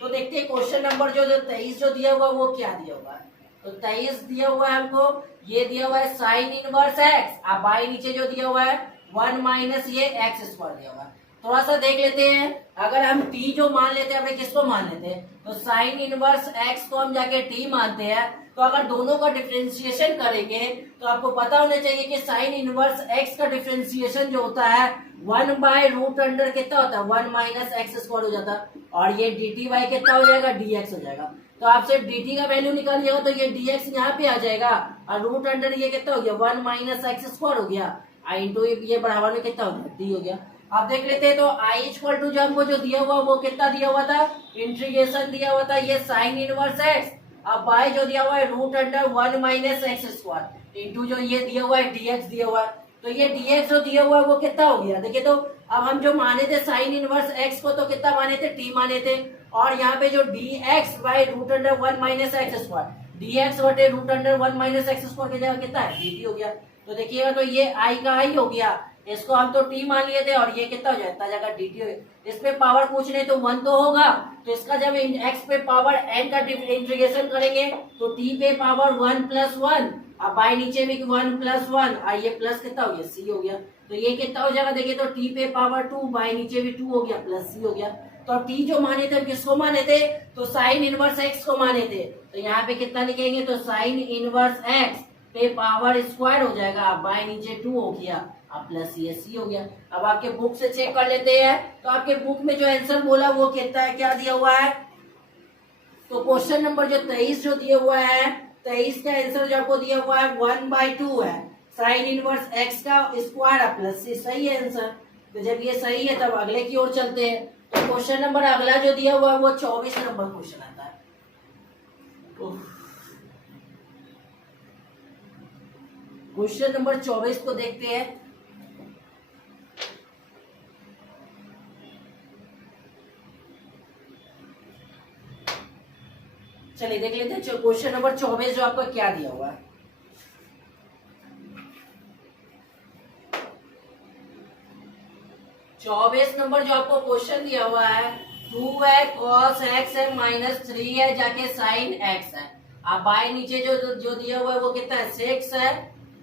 तो देखते हैं क्वेश्चन नंबर जो 23 जो दिया हुआ वो क्या दिया हुआ है। तो 23 दिया हुआ है हमको, ये दिया हुआ है साइन इनवर्स एक्स, अब बाई नीचे जो दिया हुआ है 1 माइनस ये एक्स स्क्वायर दिया हुआ है। थोड़ा सा देख लेते हैं। अगर हम टी जो मान लेते हैं, अपने किसको मान लेते हैं, तो साइन इनवर्स एक्स को हम जाके टी मानते हैं। तो अगर दोनों का डिफरेंशिएशन करेंगे तो आपको पता होना चाहिए कि साइन इनवर्स एक्स का डिफरेंशिएशन जो होता है 1/√अंडर कितना होता है 1 माइनस एक्स स्क्वायर हो जाता है। और ये डी टी वाई कितना हो जाएगा, dx हो जाएगा। तो आपसे dt का वैल्यू निकालिएगा तो ये dx यहाँ पे आ जाएगा और रूट अंडर ये कितना हो गया 1 माइनस एक्स स्क्वायर हो गया, आई इंटू ये बराबर में कितना हो गया d हो गया। अब देख लेते हैं। तो आई इक्वल टू जो हमको जो दिया हुआ वो कितना दिया हुआ था, इंटीग्रेशन दिया हुआ था ये साइन इनवर्स एक्स, अब बाय जो दिया हुआ है root under 1 minus X square into जो ये दिया हुआ है dx दिया हुआ है। तो ये dx जो दिया हुआ है वो कितना हो गया, देखिए। तो अब हम जो माने थे साइन इनवर्स x को तो कितना माने थे, t माने थे। और यहाँ पे जो dx by root under 1 minus X square, dx बटे root under 1 minus X square की जगह कितना है dt हो गया। तो देखिएगा तो ये i का i हो गया, इसको हम तो t मान लिए थे और ये कितना हो जाता जगह dt हो गया। इस पे पावर कुछ नहीं तो 1 तो होगा। तो इसका जब x पे पावर n का इंटीग्रेशन करेंगे तो t पे पावर 1 प्लस 1, अब बाई नीचे में 1 प्लस 1 और ये प्लस कितना हो गया c हो गया। तो ये कितना हो जाएगा, देखिए तो t पे पावर 2 बाई नीचे भी 2 हो गया प्लस c हो गया। तो अब t जो माने थे हम किसको माने थे, तो साइन इनवर्स x को माने थे। तो यहाँ पे कितना लिखेंगे, तो साइन इनवर्स x पे पावर स्क्वायर हो जाएगा, अब बाई नीचे 2 हो गया अब प्लस ये c हो गया। अब आपके बुक से चेक कर लेते हैं। तो आपके बुक में जो आंसर बोला वो कितना है, क्या दिया हुआ है। तो क्वेश्चन नंबर जो 23 जो दिया हुआ है, 23 का आंसर जो आपको दिया हुआ है 1/2 है साइन इनवर्स x का स्क्वायर प्लस c, सही है आंसर। तो जब ये सही है तब अगले की ओर चलते हैं। तो क्वेश्चन नंबर अगला जो दिया हुआ है वो 24 नंबर क्वेश्चन आता है। क्वेश्चन नंबर 24 को देखते हैं। चलिए देख लेते हैं क्वेश्चन नंबर 24 जो आपका क्या दिया हुआ है। चौबीस नंबर जो आपको क्वेश्चन दिया हुआ है 2 है cos x है -3 है जाके sin x है, अब बाय नीचे जो दिया हुआ है वो कितना है 6 है,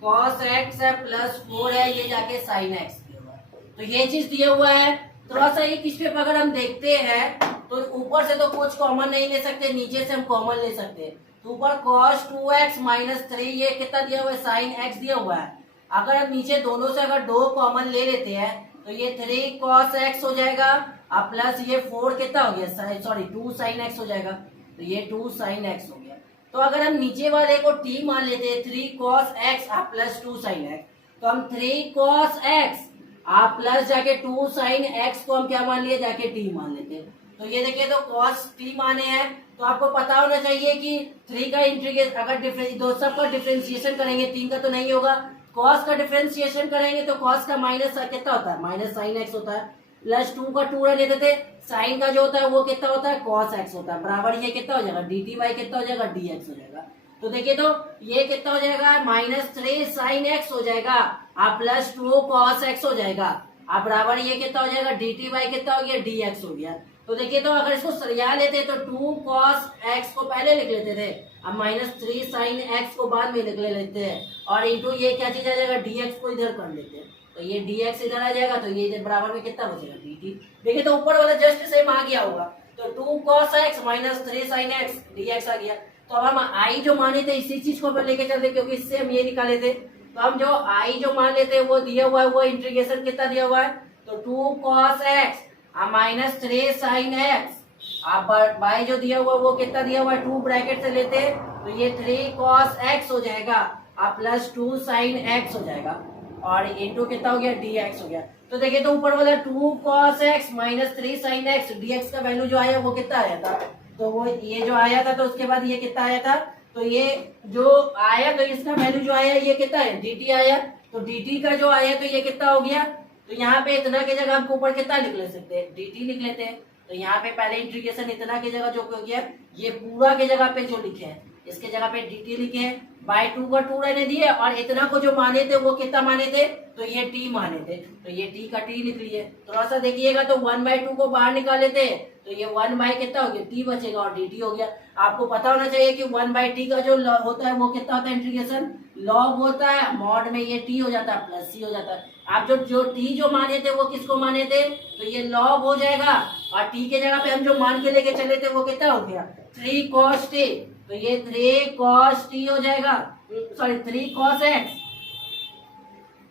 cos x है प्लस 4 है ये जाके sin x दिया हुआ है। तो ये चीज दिया हुआ है। थोड़ा सा ये किस पे अगर हम देखते हैं तो ऊपर से तो कुछ कॉमन नहीं ले सकते, नीचे से हम कॉमन ले सकते हैं। तो ऊपर cos 2x -3 ये कितना दिया हुआ है sin x दिया हुआ है। अगर हम नीचे दोनों से अगर 2 कॉमन ले लेते हैं तो ये 3 cos x हो जाएगा अब प्लस ये 4 कितना हो गया, सॉरी 2 sin x हो जाएगा। तो ये 2 sin x हो गया। तो अगर हम नीचे वाले को t मान लेते हैं 3 cos x अब प्लस 2 sin x, तो हम 3 cos x आप प्लस जाके 2 sin x को हम क्या मान लिए जाके t मान लेते हैं। तो ये देखिए तो cos t माने हैं तो आपको पता होना चाहिए कि 3 का इंटीग्रेशन अगर दो सब का डिफरेंशिएशन करेंगे 3 का तो नहीं होगा, cos का डिफरेंशिएशन करेंगे तो cos का माइनस कितना होता है माइनस sin x होता है, प्लस 2 का 2 रह लेते थे, sin का जो होता है वो कितना होता है cos x होता है, बराबर ये कितना हो जाएगा dt कितना हो जाएगा dx हो जाएगा। तो देखिए तो ये कितना हो जाएगा -3 sin x हो जाएगा आप प्लस 2 cos x हो जाएगा, आप बराबर ये कितना हो जाएगा dt कितना हो गया dx हो गया। तो देखिए तो अगर इसको सरिया लेते तो 2 cos x को पहले लिख लेते थे, अब -3 sin x को बाद में लिख लेते हैं और इंटू ये क्या चीज आ जाएगा dx को इधर कर लेते हैं। तो ये dx इधर आ जाएगा तो ये बराबर में कितना बचेगा dt। देखिए तो ऊपर वाला जस्ट सेम आ गया होगा। तो 2 cos x -3 sin x dx आ गया। तो अब हम i जो माने थे इसी चीज को अपन लेके चलते क्योंकि इससे हम ये निकाले थे। तो हम जो आई जो मान लेते हैं वो दिया हुआ है, वो इंटीग्रेशन कितना दिया हुआ है, तो 2 cos x minus 3 sin x। आप बाई जो दिया हुआ है वो कितना दिया हुआ है, 2 ब्रैकेट से लेते हैं तो ये 3 cos x हो जाएगा और प्लस 2 sin x हो जाएगा और इंटू कितना हो गया, dx हो गया। तो देखिए तो ऊपर वाला 2 cos x minus 3 sin x, dx का वैल्यू जो आया वो कितना आया था, तो वो ये जो आया था, तो उसके बाद ये कितना आया था, तो ये जो आया तो इसका वैल्यू जो आया ये कितना है, dt आया। तो dt का जो आया तो ये कितना हो गया, तो यहाँ पे इतना की जगह हमको ऊपर कितना लिख ले सकते हैं, dt लिख लेते हैं। तो यहाँ पे पहले इंटीग्रेशन इतना की जगह जो हो गया, ये पूरा की जगह पे जो लिखे हैं इसके जगह पे dt लिखे हैं, बाय 2 का 2 रहने दिए और इतना को जो माने थे वो कितना माने थे, तो ये t माने थे, तो ये t का t लिख लिए। थोड़ा सा देखिएगा तो 1/2 को बाहर निकाले थे तो ये 1 बाई कितना हो गया, t बचेगा और dt हो गया। आपको पता होना चाहिए कि 1/t का जो होता है वो कितना होता है, इंटीग्रेशन log होता है, मॉड में ये t हो जाता है प्लस c हो जाता है। आप जो t जो माने थे वो किसको माने थे, तो ये log हो जाएगा और t के जगह पे हम जो मान के लेके चले थे वो कितना हो गया, 3 cos t, तो ये 3 cos t हो जाएगा, sorry 3 cos x,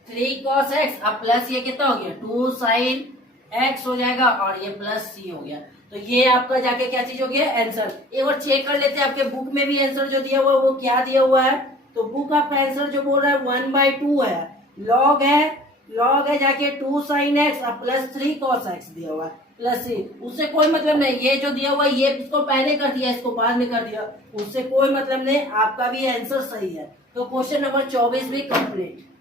3 cos x अब प्लस ये कितना हो गया, 2 sin x हो जाएगा और ये प्लस c हो गया। तो ये आपका जाके क्या चीज हो गया, आंसर। एक बार चेक कर लेते हैं आपके बुक में भी आंसर जो दिया हुआ है वो क्या दिया हुआ है, तो बुक आपका आंसर जो बोल रहा है 1/2 है, लॉग है जाके 2 sin x और प्लस 3 cos x दिया हुआ है प्लस c, उससे कोई मतलब नहीं। ये जो दिया हुआ है ये इसको पहले कर दिया, इसको बाद में कर दिया, उससे कोई मतलब नहीं, आपका भी आंसर सही है। तो क्वेश्चन नंबर 24 भी कंप्लीट।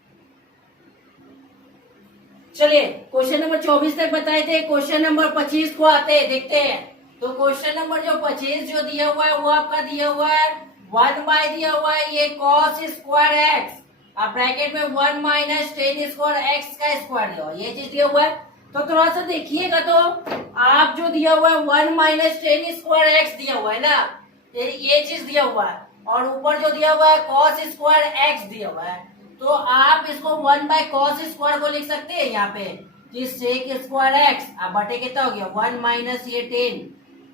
चलिए क्वेश्चन नंबर 24 तक बताए थे, क्वेश्चन नंबर 25 को आते हैं, देखते हैं। तो क्वेश्चन नंबर जो 25 जो दिया हुआ है वो आपका दिया हुआ है 1 बाय दिया हुआ है ये cos स्क्वायर x, अब ब्रैकेट में 1 माइनस टेन स्क्वायर x का स्क्वायर दिया हुआ है, ये चीज दिया हुआ है। तो थोड़ा सा देखिएगा तो आप जो दिया हुआ है 1 माइनस टेन स्क्वायर x दिया हुआ है ना, ये चीज दिया हुआ है और ऊपर जो दिया हुआ है cos स्क्वायर x दिया हुआ है, तो आप इसको 1 बाय cos स्क्वायर को लिख सकते हैं यहाँ पे कि sec स्क्वायर x अब बटे कितना हो गया 1 माइनस ये 10,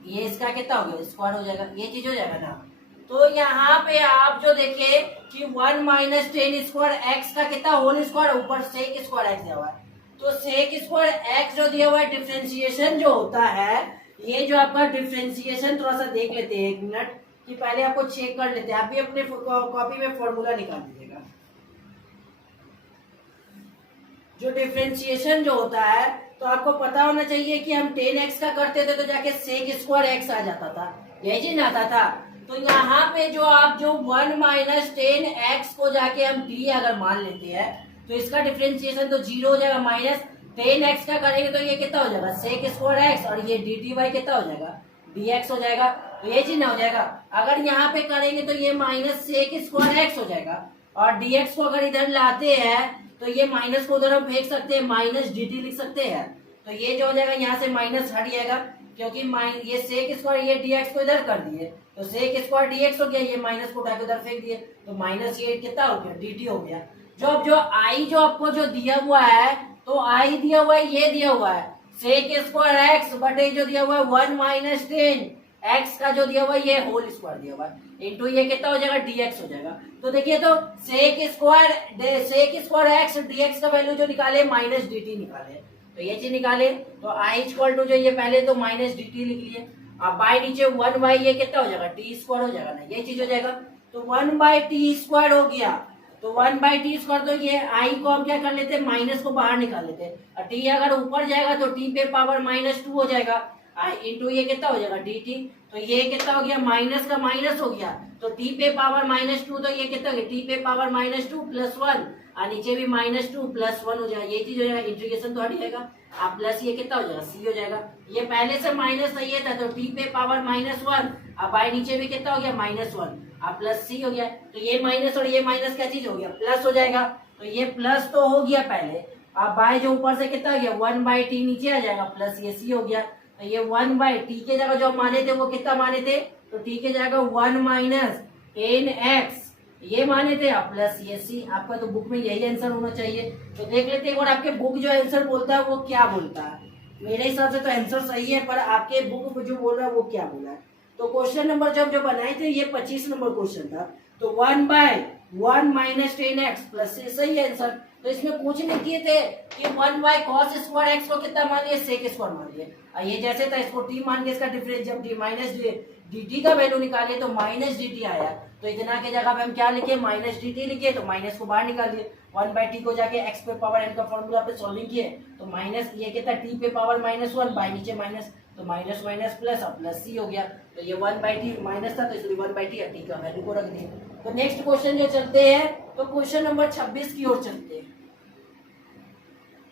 ये इसका कितना हो गया स्क्वायर हो जाएगा, ये चीज हो जाएगा ना। तो यहाँ पे आप जो देखे कि 1 माइनस 10 स्क्वायर x का कितना होल स्क्वायर, ऊपर sec स्क्वायर x दिया हुआ है, तो sec स्क्वायर x जो दिया हुआ है डिफरेंशिएशन जो होता है, ये जो आपका डिफरेंशिएशन थोड़ा सा देख लेते हैं 1 मिनट कि पहले आपको चेक कर लेते हैं। आप भी अपने कॉपी में फॉर्मूला निकाल दीजिएगा। जो डिफरेंशिएशन जो होता है तो आपको पता होना चाहिए कि हम 10x का करते थे तो जाके sec स्क्वायर x आ जाता था, यही चीज आता था। तो यहाँ पे जो आप जो 1 माइनस 10x को जाके हम t अगर मान लेते हैं तो इसका डिफरेंशिएशन तो 0 हो जाएगा, माइनस 10x का करेंगे तो ये कितना हो जाएगा sec स्क्वायर x और ये dt कितना हो जाएगा dx हो जाएगा, तो ये चीज ना हो जाएगा। अगर यहाँ पे करेंगे तो ये माइनस sec स्क्वायर x हो जाएगा और dx को अगर इधर लाते हैं तो ये माइनस को उधर हम फेंक सकते हैं, माइनस dt लिख सकते हैं। तो ये जो हो जाएगा यहाँ से माइनस हट जाएगा क्योंकि ये sec स्क्वायर ये dx को इधर कर दिए तो sec स्क्वायर dx हो गया, ये माइनस को उठाकर उधर फेंक दिए तो माइनस ये कितना हो गया dt हो गया। जो आई जो आपको जो दिया हुआ है तो आई दिया हुआ है ये दिया हुआ है sec स्क्वायर x बटे जो दिया हुआ है 1 माइनस 10 x का जो दिया हुआ है ये होल स्क्वायर दिया हुआ है इंटू ये कितना हो जाएगा dx हो जाएगा। तो देखिए तो sec स्क्वायर x dx का वैल्यू जो निकाले माइनस dt निकाले, तो ये चीज निकाले तो i इक्वल टू जो ये पहले तो माइनस dt लिख लिए, अब बाई नीचे 1 बाई ये कितना हो जाएगा t स्क्वायर हो जाएगा ना, ये चीज हो जाएगा। तो 1 बाई टी स्क्वायर हो गया, तो 1 बाई टी स्क्वायर, तो ये आई को हम क्या कर लेते हैं माइनस को बाहर निकाल लेते हैं और टी अगर ऊपर जाएगा तो टी पे पावर -2 हो जाएगा आई इंटू ये कितना हो जाएगा dt, तो ये कितना हो गया माइनस का माइनस हो गया तो t पे पावर -2, तो ये कितना हो गया t पे पावर -2 प्लस 1 और नीचे भी -2 प्लस 1 हो जाएगा, ये चीज हो जाएगा। इंटीग्रेशन तो हट जाएगा आप प्लस ये कितना हो जाएगा c हो जाएगा, ये पहले से माइनस था ये था तो t पे पावर -1 अब बाई नीचे भी कितना हो गया -1 अब प्लस c हो गया, तो ये माइनस और ये माइनस क्या चीज हो गया प्लस हो जाएगा, तो ये प्लस तो हो गया पहले, अब बाई जो ऊपर से कितना हो गया 1 बाई टी नीचे आ जाएगा प्लस ये c हो गया, तो ये 1 बाई टी के जगह जो माने थे वो कितना माने थे, तो टी के जगह 1 माइनस 10x ये माने थे प्लस ये सी। आपका तो बुक में यही आंसर होना चाहिए। तो देख लेते हैं और आपके बुक जो आंसर बोलता है वो क्या बोलता है। मेरे हिसाब से तो आंसर सही है, पर आपके बुक जो बोल रहा है वो क्या बोला है। तो क्वेश्चन नंबर जब जो बनाए थे ये 25 नंबर क्वेश्चन था। तो 1/1 माइनस 10x प्लस से, सही है आंसर। तो इसमें कुछ नहीं किए थे कि 1/cos² x को कितना मान लिया, sec² मान लिया। ये जैसे था इसको t मान के इसका डिफरेंस, जब t माइनस dt का वैल्यू निकाले तो माइनस dt आया, तो इतना के जगह पे हम क्या लिखे, माइनस dt लिखे, तो माइनस को बाहर निकाल दिए। 1/t को जाके x पे पावर n का फॉर्मूला पे सॉल्विंग किए तो माइनस ये कितना t पे पावर -1 बाय नीचे माइनस, तो माइनस माइनस प्लस अब प्लस c हो गया। तो ये 1/t माइनस था तो इसलिए 1/t t का वैल्यू को रख दिए। तो नेक्स्ट क्वेश्चन जो चलते हैं, तो क्वेश्चन नंबर 26 की ओर चलते हैं।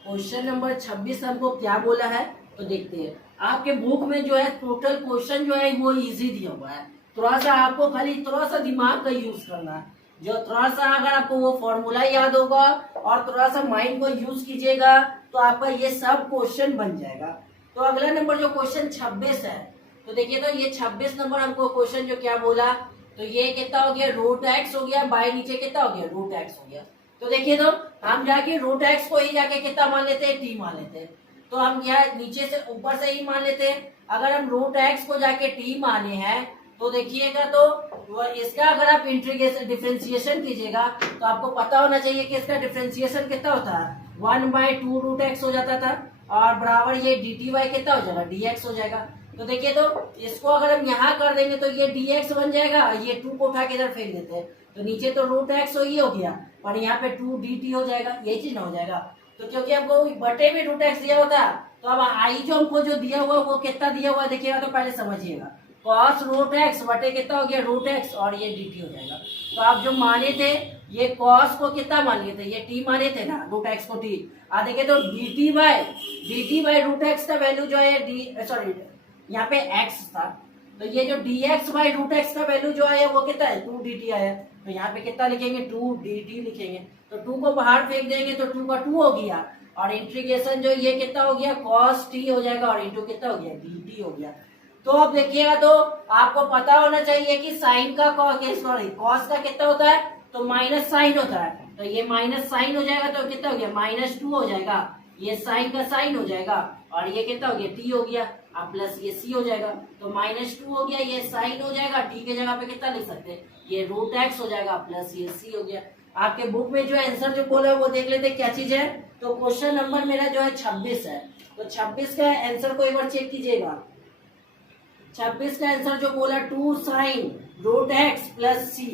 क्वेश्चन नंबर 26 हमको क्या बोला है तो देखते हैं। आपके बुक में जो है टोटल क्वेश्चन जो है वो इजी दिया हुआ है, थोड़ा सा आपको खाली थोड़ा सा दिमाग का यूज करना है। जो थोड़ा सा अगर आपको वो फॉर्मूला याद होगा और थोड़ा सा माइंड को यूज कीजिएगा तो आपका ये सब क्वेश्चन बन जाएगा। तो अगला नंबर जो क्वेश्चन 26 है, तो देखिए तो ये 26 नंबर हमको क्वेश्चन जो क्या बोला, तो ये कितना हो गया, √x हो गया, बाय नीचे कितना हो गया, √x हो गया। तो देखिए तो हम जाके √x को ही जाके कितना मान लेते हैं, t मान लेते हैं। तो हम यहाँ नीचे से ऊपर से ही मान लेते हैं। अगर हम √x को जाके t माने हैं तो देखिएगा तो इसका अगर आप इंटीग्रेशन डिफरेंशिएशन कीजिएगा तो आपको पता होना चाहिए कि इसका डिफरेंशिएशन कितना होता है, 1/2 √x हो जाता था और बराबर ये dt कितना हो जाएगा, dx हो जाएगा। तो देखिए तो इसको अगर हम यहाँ कर देंगे तो ये dx बन जाएगा, ये 2 को उठा के इधर फेंक देते हैं तो नीचे तो √x हो गया और यहाँ पे 2 dt हो जाएगा, यही चीज ना हो जाएगा। तो क्योंकि हमको बटे में √x दिया होता तो अब आई जो हमको जो दिया हुआ वो कितना दिया हुआ देखिएगा तो पहले समझिएगा, cos √x बटे कितना हो गया √x और ये dt हो जाएगा। तो आप जो माने थे ये cos को कितना मान लिए थे, ये t माने थे ना, √x को t, देखिए तो dt बाय √x का वैल्यू जो है सॉरी यहाँ पे x था, तो ये जो dx बाय √x का वैल्यू जो आया वो कितना है, 2 dt आया। तो यहाँ पे कितना लिखेंगे, 2 dt लिखेंगे। तो 2 को बाहर फेंक देंगे तो 2 का 2 हो गया और इंटीग्रेशन जो ये कितना हो गया, cos t हो जाएगा और इंटू कितना हो गया, dt हो गया। तो अब देखिएगा तो आपको पता होना चाहिए कि साइन का कॉस का कितना होता है, तो माइनस साइन होता है। तो ये माइनस साइन हो जाएगा तो कितना हो गया, -2 हो जाएगा, ये साइन का साइन हो जाएगा और ये कितना हो गया, t हो गया, अब प्लस ये c हो जाएगा। तो -2 हो गया, ये साइन हो जाएगा, t के जगह पे कितना लिख सकते हैं, ये √x हो जाएगा प्लस ये c हो गया। आपके बुक में जो आंसर जो बोला है वो देख लेते क्या चीज है। तो क्वेश्चन नंबर मेरा जो है 26 है, तो 26 का आंसर को एक बार चेक कीजिएगा। 26 का आंसर जो बोला 2 sin √x plus c,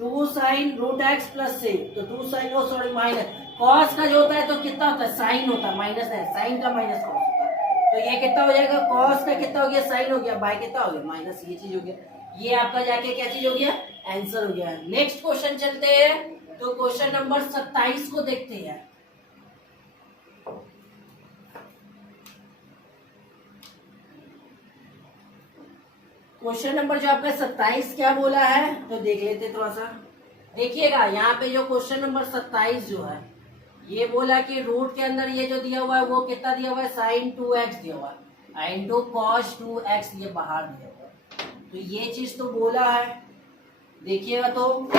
2 sin √x plus c, तो 2 sin माइनस कॉस का जो होता है तो कितना होता है, साइन होता है, माइनस है, साइन का माइनस कॉस होता है। तो ये कितना हो जाएगा, कॉस का कितना हो गया, साइन हो गया, बाय कितना हो गया, माइनस, ये चीज हो गया। ये आपका जाके क्या चीज हो गया, आंसर हो गया। नेक्स्ट क्वेश्चन चलते हैं, तो क्वेश्चन नंबर 27 को देखते हैं। क्वेश्चन नंबर जो आपका 27 क्या बोला है तो देख लेते थोड़ा सा। देखिएगा यहाँ पे जो क्वेश्चन नंबर 27 जो है ये बोला कि रूट के अंदर ये जो दिया हुआ है वो कितना दिया हुआ है, sin 2x दिया हुआ है, इंटू cos 2x ये बाहर दिया हुआ है। तो ये चीज तो बोला है, देखिएगा तो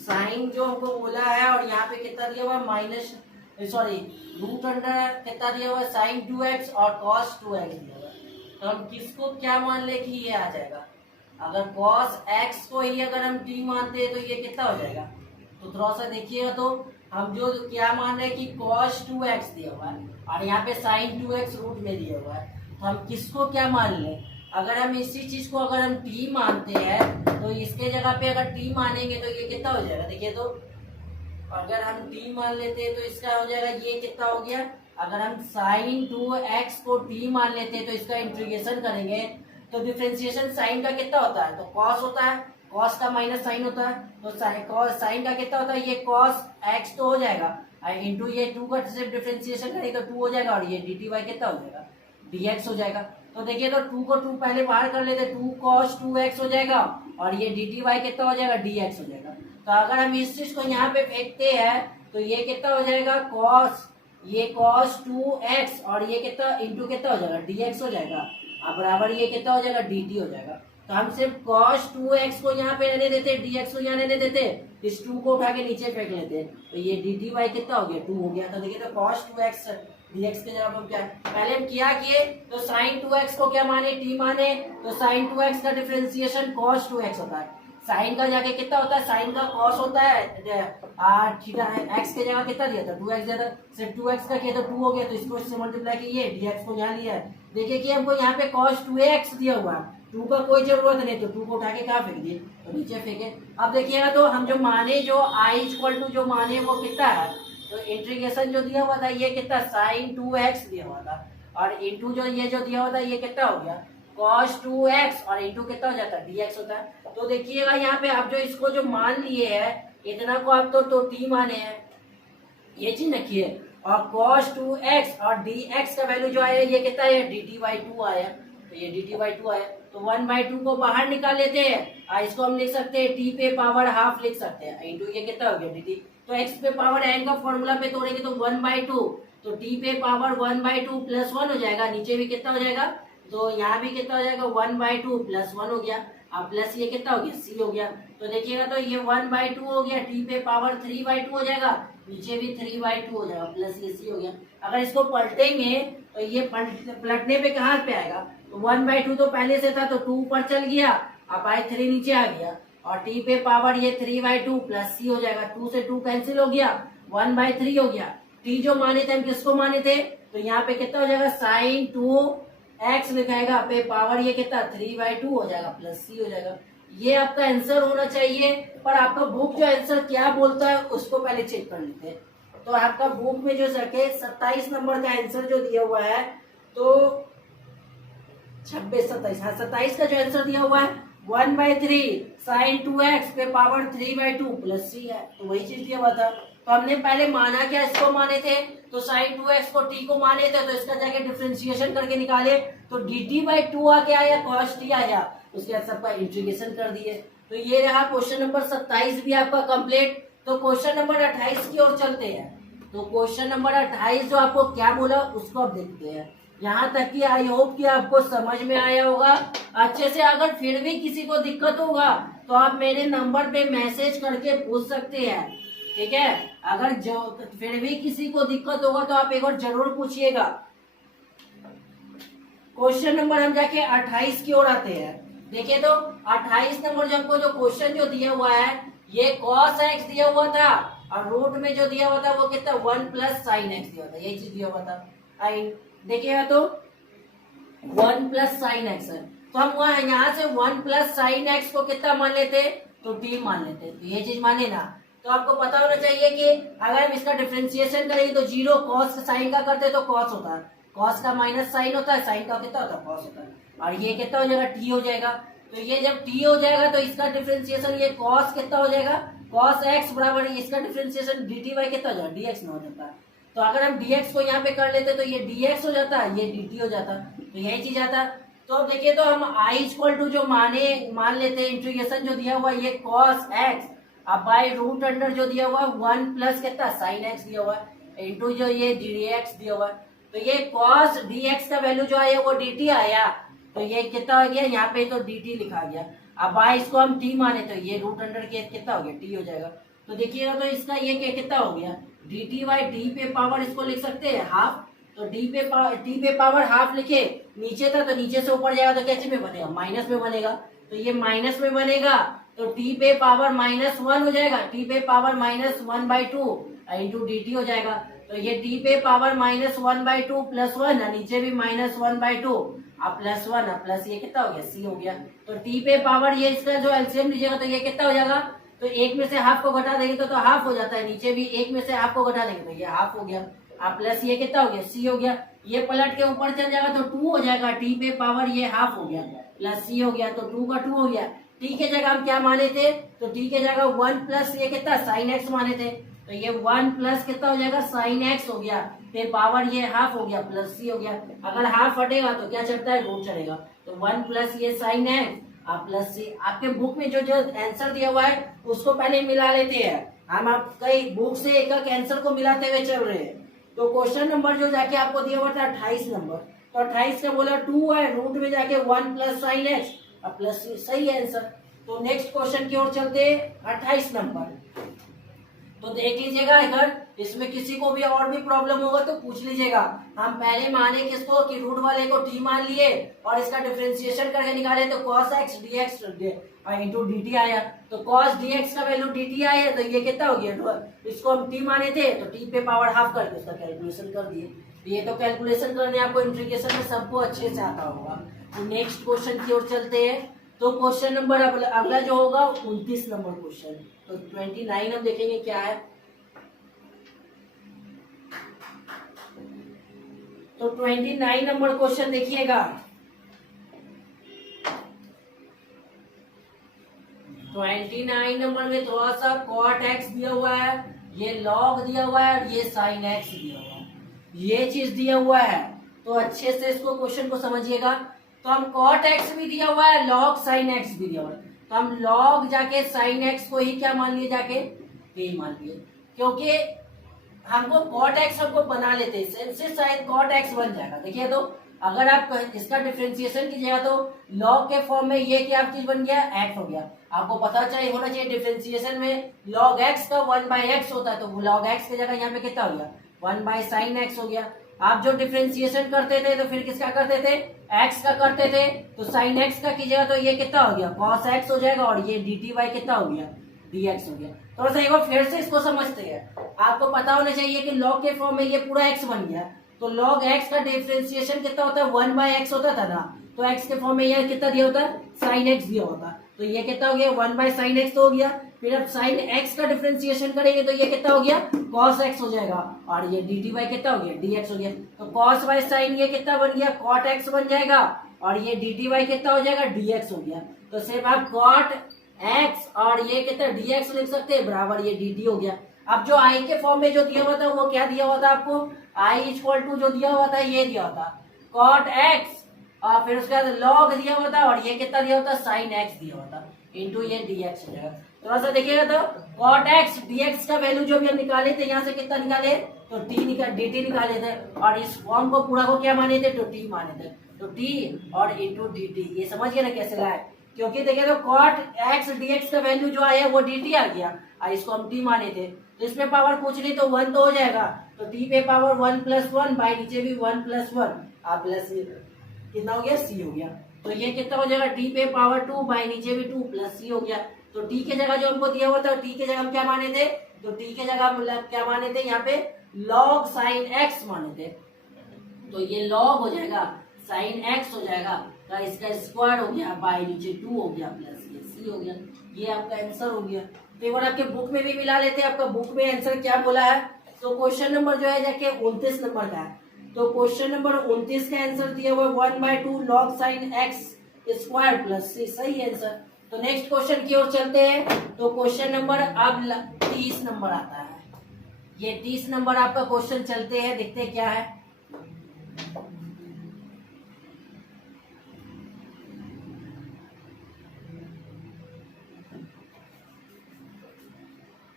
साइन जो हमको बोला है और यहाँ पे कितना दिया हुआ है, माइनस रूट अंडर कितना दिया हुआ है, sin 2x और cos 2x दिया हुआ है। तो हम किसको क्या मान ले कि ये आ जाएगा, अगर cos x को ही अगर हम t मानते हैं तो ये कितना हो जाएगा। तो थोड़ा सा देखिएगा तो हम जो क्या मान रहे हैं कि cos 2x दिया हुआ है और यहाँ पे sin 2x रूट में दिया हुआ है, तो हम किसको क्या मान लें। अगर हम इसी चीज को अगर हम t मानते हैं तो इसके जगह पे अगर t मानेंगे तो ये कितना हो जाएगा, देखिए तो अगर हम t मान लेते हैं तो इसका हो जाएगा ये कितना हो गया। अगर हम sin 2x को t मान लेते हैं तो इसका इंटीग्रेशन करेंगे तो डिफरेंशिएशन साइन का कितना होता है, तो cos होता है, cos का माइनस साइन होता है, तो साइन का कितना होता है, ये cos x तो हो जाएगा इंटू ये 2 का सिर्फ डिफरेंशिएशन करेंगे तो 2 हो जाएगा और ये dt कितना हो जाएगा, dx हो जाएगा। तो देखिए तो 2 को 2 पहले बाहर कर लेते, 2 cos 2x हो जाएगा और ये dt कितना हो जाएगा, dx हो जाएगा। तो अगर हम इस चीज को यहाँ पे फेंकते हैं तो ये कितना हो जाएगा, ये cos 2x और ये कितना इंटू कितना हो जाएगा, dx हो जाएगा, अब बराबर ये कितना हो जाएगा, dt हो जाएगा। तो हम सिर्फ cos 2x को यहाँ पे रहने देते, dx को यहाँ रहने देते, इस 2 को उठा के नीचे फेंक लेते, तो ये dt कितना हो गया, 2 हो गया। तो देखिए तो cos 2x dx के जगह हम क्या पहले हम क्या किए, तो sin 2x को क्या माने, t माने, तो sin 2x का डिफरेंशिएशन cos 2x होता है, साइन का जाके कितना होता है, साइन का कॉस होता है थीटा है, एक्स के जगह कितना दिया था 2x दिया था, सिर्फ 2x का किया तो 2 हो गया, तो इसको इससे मल्टीप्लाई किए, dx को यहाँ लिया है। देखिए कि हमको यहाँ पे cos 2x दिया हुआ है, 2 का कोई जरूरत नहीं, तो 2 को उठा के कहाँ फेंक दिए, तो नीचे फेंके। अब देखिएगा तो हम जो माने जो i इक्वल टू जो माने वो कितना है, तो इंटीग्रेशन जो दिया हुआ था ये कितना sin 2x दिया हुआ था, और इंटू जो ये जो दिया हुआ था ये कितना हो गया cos 2x, और इंटू कितना हो जाता है dx होता है। तो देखिएगा यहाँ पे आप जो इसको जो मान लिए है इतना को आप तो t माने हैं, ये चीज रखिए, और cos 2x और dx का वैल्यू जो आया ये कितना है dt/2 आया, तो ये dt/2 आया, तो 1/2 को बाहर निकाल लेते हैं, इसको हम लिख सकते हैं t पे पावर हाफ लिख सकते हैं, इंटू ये कितना हो गया dt, तो x पे पावर n का फॉर्मूला पे तोड़ेंगे तो 1/2, तो t पे पावर 1/2 प्लस 1 हो जाएगा, नीचे भी कितना हो जाएगा, तो यहाँ भी कितना हो जाएगा 1/2 प्लस 1 हो गया, अब प्लस ये कितना हो गया c हो गया, तो देखिएगा तो ये 1/2 हो गया, t पे पावर 3/2 हो जाएगा, नीचे भी 3/2 हो जाएगा, प्लस ये c हो गया। अगर इसको पलटेंगे तो ये पलटने पे कहाँ पे आएगा, तो 1/2 तो पहले से था तो 2 ऊपर चल गया, अब आई 3 नीचे आ गया, और t पे पावर ये 3/2 प्लस c हो जाएगा, 2 से 2 कैंसिल हो गया, 1/3 हो गया। t जो माने थे हम किसको माने थे, तो यहाँ पे कितना हो जाएगा sin 2x लिखाएगा, पे पावर ये कितना 3/2 हो जाएगा, प्लस c हो जाएगा। ये आपका आंसर होना चाहिए, पर आपका बुक जो आंसर क्या बोलता है उसको पहले चेक कर लेते हैं। तो आपका बुक में जो सके 27 नंबर का आंसर जो दिया हुआ है, तो 27 हाँ 27 का जो आंसर दिया हुआ है 1/3 sin 2x पे पावर 3/2 प्लस c है, तो वही चीज दिया हुआ था। तो हमने पहले माना क्या, इसको माने थे, तो sin 2x को t को माने थे, तो इसका जाके डिफरेंशिएशन करके निकाले, तो dt/2 आ क्या आया, cos t आया, उसके बाद सबका इंटीग्रेशन कर दिए। तो ये रहा क्वेश्चन नंबर 27 भी आपका कंप्लीट। तो क्वेश्चन नंबर 28 की ओर चलते हैं। तो क्वेश्चन नंबर 28 जो आपको क्या बोला उसको आप देखते हैं। यहाँ तक कि आई होप कि आपको समझ में आया होगा अच्छे से। अगर फिर भी किसी को दिक्कत होगा तो आप मेरे नंबर पे मैसेज करके पूछ सकते हैं, ठीक है। अगर जो फिर भी किसी को दिक्कत होगा तो आप एक बार जरूर पूछिएगा। क्वेश्चन नंबर हम जाके 28 की ओर आते हैं। देखिए तो 28 नंबर जो आपको जो क्वेश्चन जो दिया हुआ है ये cos x दिया हुआ था, और रूट में जो दिया हुआ था वो कितना 1 प्लस साइन एक्स दिया हुआ था, यही चीज दिया हुआ था। देखिएगा तो 1 प्लस साइन एक्स है, तो हम वहां यहाँ से 1 प्लस साइन एक्स को कितना मान लेते, तो t मान लेते, तो ये चीज माने ना। तो आपको पता होना चाहिए कि अगर हम इसका डिफरेंशिएशन करेंगे तो 0 cos साइन का करते तो cos होता है, cos का माइनस साइन होता है, साइन का कितना होता है cos होता है, और ये कितना हो जाएगा t हो जाएगा। तो ये जब t हो जाएगा तो इसका डिफरेंशिएशन ये cos कितना हो जाएगा, cos x बराबर इसका डिफरेंशिएशन dt कितना हो जाएगा dx में हो जाता है। तो अगर हम dx को यहाँ पे कर लेते तो ये dx हो जाता है, ये dt हो जाता, तो यही चीज आता। तो अब देखिए तो हम i इक्वल टू जो मान लेते हैं इंटीग्रेशन जो दिया हुआ ये cos x, अब बाय रूट अंडर जो दिया हुआ 1 प्लस कितना साइन x दिया हुआ है इंटू जो ये dx दिया हुआ है, तो ये cos dx का वैल्यू जो आया वो dt आया, तो ये कितना हो गया यहाँ पे तो dt लिखा गया। अब बाय इसको हम t माने तो ये रूट अंडर के कितना हो गया t हो जाएगा। तो देखिएगा तो इसका ये क्या कितना हो गया dt बाई d पे पावर इसको लिख सकते हैं हाफ, तो t पे पावर हाफ लिखे, नीचे था तो नीचे से ऊपर जाएगा तो कैसे में बनेगा, माइनस में बनेगा, तो ये माइनस में बनेगा तो t पे पावर -1 हो जाएगा, t पे पावर -1/2 इंटू dt हो जाएगा। तो ये t पे पावर -1/2 प्लस 1, नीचे भी -1/2 अब प्लस 1 प्लस ये कितना हो गया c हो गया। तो t पे पावर ये इसका जो एलसीएम लीजिएगा तो ये कितना हो जाएगा, तो एक में से हाफ को घटा देंगे तो हाफ हो जाता है, नीचे भी एक में से हाफ को घटा देंगे तो ये हाफ हो गया, अब प्लस ये कितना हो गया c हो गया, ये पलट के ऊपर चल जाएगा तो 2 हो जाएगा, t पे पावर ये हाफ हो गया प्लस c हो गया, तो 2 का 2 हो गया। t के जगह हम क्या माने थे, तो t के जगह 1 प्लस ये कितना साइन x माने थे, तो ये 1 प्लस कितना हो जाएगा साइन x हो गया, फिर पावर ये हाफ हो गया प्लस c हो गया। अगर हाफ हटेगा तो क्या चलता है, रूट चलेगा, तो 1 प्लस ये साइन x प्लस c। आपके बुक में जो आंसर दिया हुआ है उसको पहले मिला लेते हैं, हम आप कई बुक से एक एक आंसर को मिलाते हुए चल रहे हैं। तो क्वेश्चन नंबर जो जाके आपको दिया हुआ था 28 नंबर, तो 28 का बोला 2 है, रूट में जाके 1 plus sign x plus c, सही है आंसर। तो नेक्स्ट क्वेश्चन की ओर चलते 28 नंबर। तो देख लीजिएगा इधर इसमें किसी को भी और भी प्रॉब्लम होगा तो पूछ लीजिएगा। हम पहले माने किसको कि रूट वाले को टी मान लिए और इसका डिफरेंशिएशन करके निकाले तो cos x dx into dt आया, तो cos dx का वैल्यू dt आया, तो ये कितना हो गया, इसको हम t माने थे तो t पे पावर हाफ करके उसका कैलकुलेशन कर दिए। ये तो कैलकुलेशन करने आपको इंटीग्रेशन में सबको अच्छे से आता होगा। तो नेक्स्ट क्वेश्चन की ओर चलते हैं। तो क्वेश्चन नंबर अगला जो होगा 29 नंबर क्वेश्चन। तो 29 हम देखेंगे क्या है। तो 29 नंबर क्वेश्चन देखिएगा। 29 नंबर में थोड़ा सा cot x दिया हुआ है, ये log दिया हुआ है और ये sin x दिया हुआ है, ये चीज दिया हुआ है। तो अच्छे से इसको क्वेश्चन को समझिएगा। तो हम cot x भी दिया हुआ है, log sin x भी दिया हुआ है, तो हम log जाके sin x को ही क्या मान लिए, जाके यही मान लिए, क्योंकि हमको cot x हमको बना लेते हैं, इससे शायद cot x बन जाएगा। देखिए तो अगर आप इसका डिफरेंशिएशन कीजिएगा तो log के फॉर्म में ये क्या चीज बन गया, x हो गया। आपको पता चाहिए होना चाहिए डिफरेंशिएशन में log x का 1/x होता है, तो log x की जगह यहाँ पे कितना हो गया, 1/sin x हो गया। आप जो डिफरेंशिएशन करते थे तो फिर किसका करते थे, x का करते थे, तो sin x का कीजिएगा तो ये कितना हो गया, cos x हो जाएगा, और ये dt कितना हो गया, dx हो गया। थोड़ा सा एक बार फिर से इसको समझते हैं। आपको पता होना चाहिए कि log के फॉर्म में ये पूरा x बन गया, तो log x का डिफरेंशिएशन कितना होता है, 1/x होता था ना, तो x के फॉर्म में ये कितना दिया होता है, sin x दिया होता, तो ये कितना हो गया, 1/sin x तो हो गया। फिर अब sin x का डिफरेंशिएशन करेंगे तो ये कितना हो गया, cos x हो जाएगा, और ये dt कितना हो गया, dx हो गया। तो cos y sin ये कितना बन गया, cot x बन जाएगा, और ये dt कितना हो जाएगा, dx हो गया। तो सिर्फ आप cot x और ये कितना dx लिख सकते हैं, बराबर ये dt हो गया। अब जो i के फॉर्म में जो दिया हुआ था वो क्या दिया हुआ था आपको, i इक्वल टू जो दिया हुआ था ये दिया हुआ था cot x, और फिर उसके बाद log दिया हुआ था, और ये कितना दिया हुआ था, sin x दिया हुआ था, इंटू ये dx हो जाएगा। थोड़ा सा देखिएगा तो cot x dx का वैल्यू जो भी हम निकाले थे, यहाँ से कितना निकाले, तो dt निकाले थे, और इस फॉर्म को पूरा को क्या माने थे, तो t माने थे, तो t और इंटू dt। ये समझ गए ना कैसे लाए, क्योंकि देखिए तो cot x dx का वैल्यू जो आया वो dt आ गया, और इसको हम t माने थे, तो इसमें पावर पूछ ली तो 1 तो हो जाएगा, तो t पे पावर 1 + 1 बाई नीचे भी 1 + 1, आप प्लस कितना हो गया, c हो गया। तो ये कितना हो जाएगा, t पे पावर 2 बाई नीचे भी 2 प्लस c हो गया। तो t के जगह जो हमको दिया हुआ था, t के जगह हम क्या माने थे, तो t के जगह हम क्या माने थे, यहाँ पे log sin x माने थे, तो ये log हो जाएगा, sin x हो जाएगा, तो इसका स्क्वायर हो गया, बाई नीचे 2 हो गया, प्लस ये c हो गया। ये आपका आंसर हो गया। तो एक बार आपके बुक में भी मिला लेते हैं, आपका बुक में आंसर क्या बोला है। तो क्वेश्चन नंबर जो है जाके 29 नंबर का है। तो क्वेश्चन नंबर 29 का आंसर दिया हुआ 1/2 log sin x square plus c, सही आंसर। तो नेक्स्ट क्वेश्चन की ओर चलते हैं। तो क्वेश्चन नंबर अब 30 नंबर आता है। ये 30 नंबर आपका क्वेश्चन चलते हैं, देखते हैं क्या है।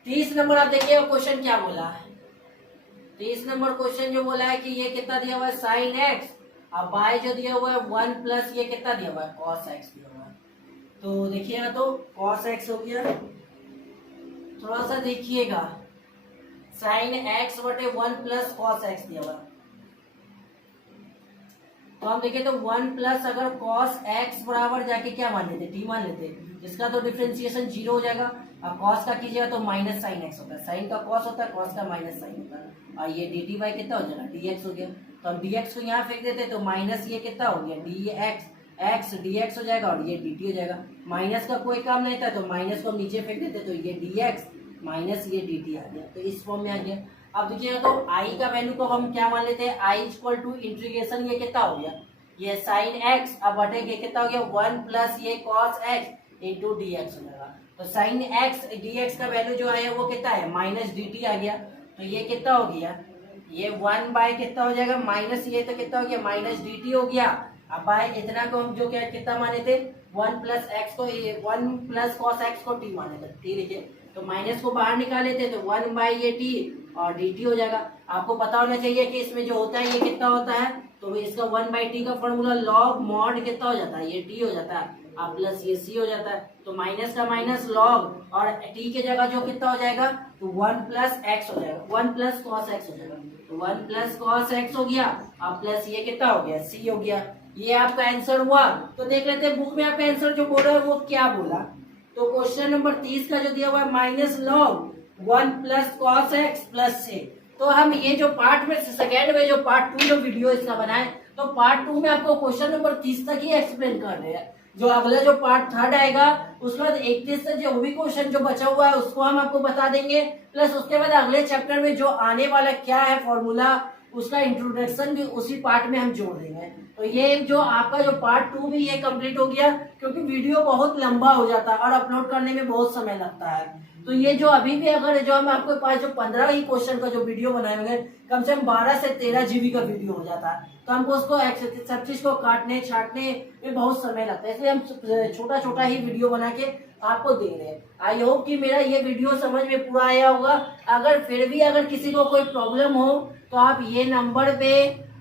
तीस नंबर आप देखिए क्वेश्चन क्या बोला है। 30 नंबर क्वेश्चन जो बोला है कि ये कितना दिया हुआ है, sin x, और बाय जो दिया हुआ है 1 प्लस ये कितना दिया हुआ है, cos x दिया हुआ है। तो देखिएगा तो cos x हो गया, थोड़ा सा देखिएगा, sin x बटे 1 प्लस cos x दिया हुआ है। तो हम देखें तो 1 प्लस अगर cos x बराबर जाके क्या मान लेते, t मान लेते, इसका तो डिफरेंशिएशन 0 हो जाएगा, और cos का कीजिएगा तो माइनस साइन x होता है, साइन का cos होता है, cos का माइनस साइन होता है, और ये dt बाई कितना हो जाएगा, dx हो गया। तो हम dx को यहाँ फेंक देते तो माइनस ये कितना हो गया, dx x dx हो जाएगा, और ये dt हो जाएगा। माइनस का कोई काम नहीं था तो माइनस को हम नीचे फेंक देते तो ये dx माइनस ये dt आ गया, तो इस फॉर्म में आ गया। अब देखिएगा तो i का वैल्यू को हम क्या मान लेते हैं, i इक्वल टू इंटीग्रेशन ये कितना हो गया, ये साइन x, अब बटे के कितना हो गया 1 प्लस ये cos x इंटू dx हो जाएगा। तो साइन x dx का वैल्यू जो आया वो कितना है, माइनस dt आ गया। तो ये कितना हो गया, ये 1 बाय कितना हो जाएगा, माइनस ये तो कितना हो गया, माइनस dt हो गया। अब बाय इतना को हम जो क्या कितना माने थे, 1 प्लस x को 1 प्लस cos x को t माने थे, ठीक है। तो माइनस को बाहर निकाले थे तो 1 बाई ये t और dt हो जाएगा। आपको पता होना चाहिए कि इसमें जो होता है ये कितना होता है, तो इसका 1 बाई टी का फॉर्मूला log mod कितना हो जाता है, ये t हो जाता है, आप प्लस ये सी हो जाता है, तो माइनस का माइनस लॉग और टी के जगह जो कितना हो जाएगा, तो 1 प्लस एक्स हो जाएगा, 1 प्लस कॉस एक्स हो जाएगा, तो 1 प्लस कॉस एक्स हो गया, अब प्लस ये कितना हो गया, सी हो गया। ये आपका आंसर हुआ। तो देख लेते हैं बुक में आपका आंसर जो बोला है वो क्या बोला। तो क्वेश्चन नंबर 30 का जो दिया हुआ है minus log 1 plus cos x plus से। तो हम ये जो पार्ट में सेकेंड में जो पार्ट 2 जो वीडियो इसका बनाए, तो पार्ट 2 में आपको क्वेश्चन नंबर 30 तक ही एक्सप्लेन कर रहे हैं। जो अगला जो पार्ट 3 आएगा उसके बाद 31 से जो भी क्वेश्चन जो बचा हुआ है उसको हम आपको बता देंगे, प्लस उसके बाद अगले चैप्टर में जो आने वाला क्या है फॉर्मूला, उसका इंट्रोडक्शन भी उसी पार्ट में हम जोड़ देंगे। तो ये जो आपका जो पार्ट 2 भी ये कंप्लीट हो गया, क्योंकि वीडियो बहुत लंबा हो जाता है और अपलोड करने में बहुत समय लगता है। तो ये जो अभी भी अगर जो हम आपके पास जो 15 ही क्वेश्चन का जो वीडियो बनाए हुए कम से कम 12 से 13 जीबी का वीडियो हो जाता है, तो हमको उसको सब चीज को काटने छाटने में बहुत समय लगता है, इसलिए हम छोटा छोटा ही वीडियो बना के आपको दे रहे हैं। आई होप कि मेरा ये वीडियो समझ में पूरा आया होगा। अगर फिर भी अगर किसी को कोई प्रॉब्लम हो तो आप ये नंबर पे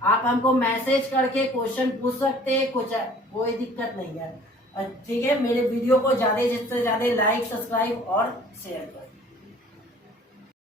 आप हमको मैसेज करके क्वेश्चन पूछ सकते हैं, कुछ कोई दिक्कत नहीं है। ठीक है, मेरे वीडियो को ज्यादा से ज्यादा लाइक, सब्सक्राइब और शेयर करें।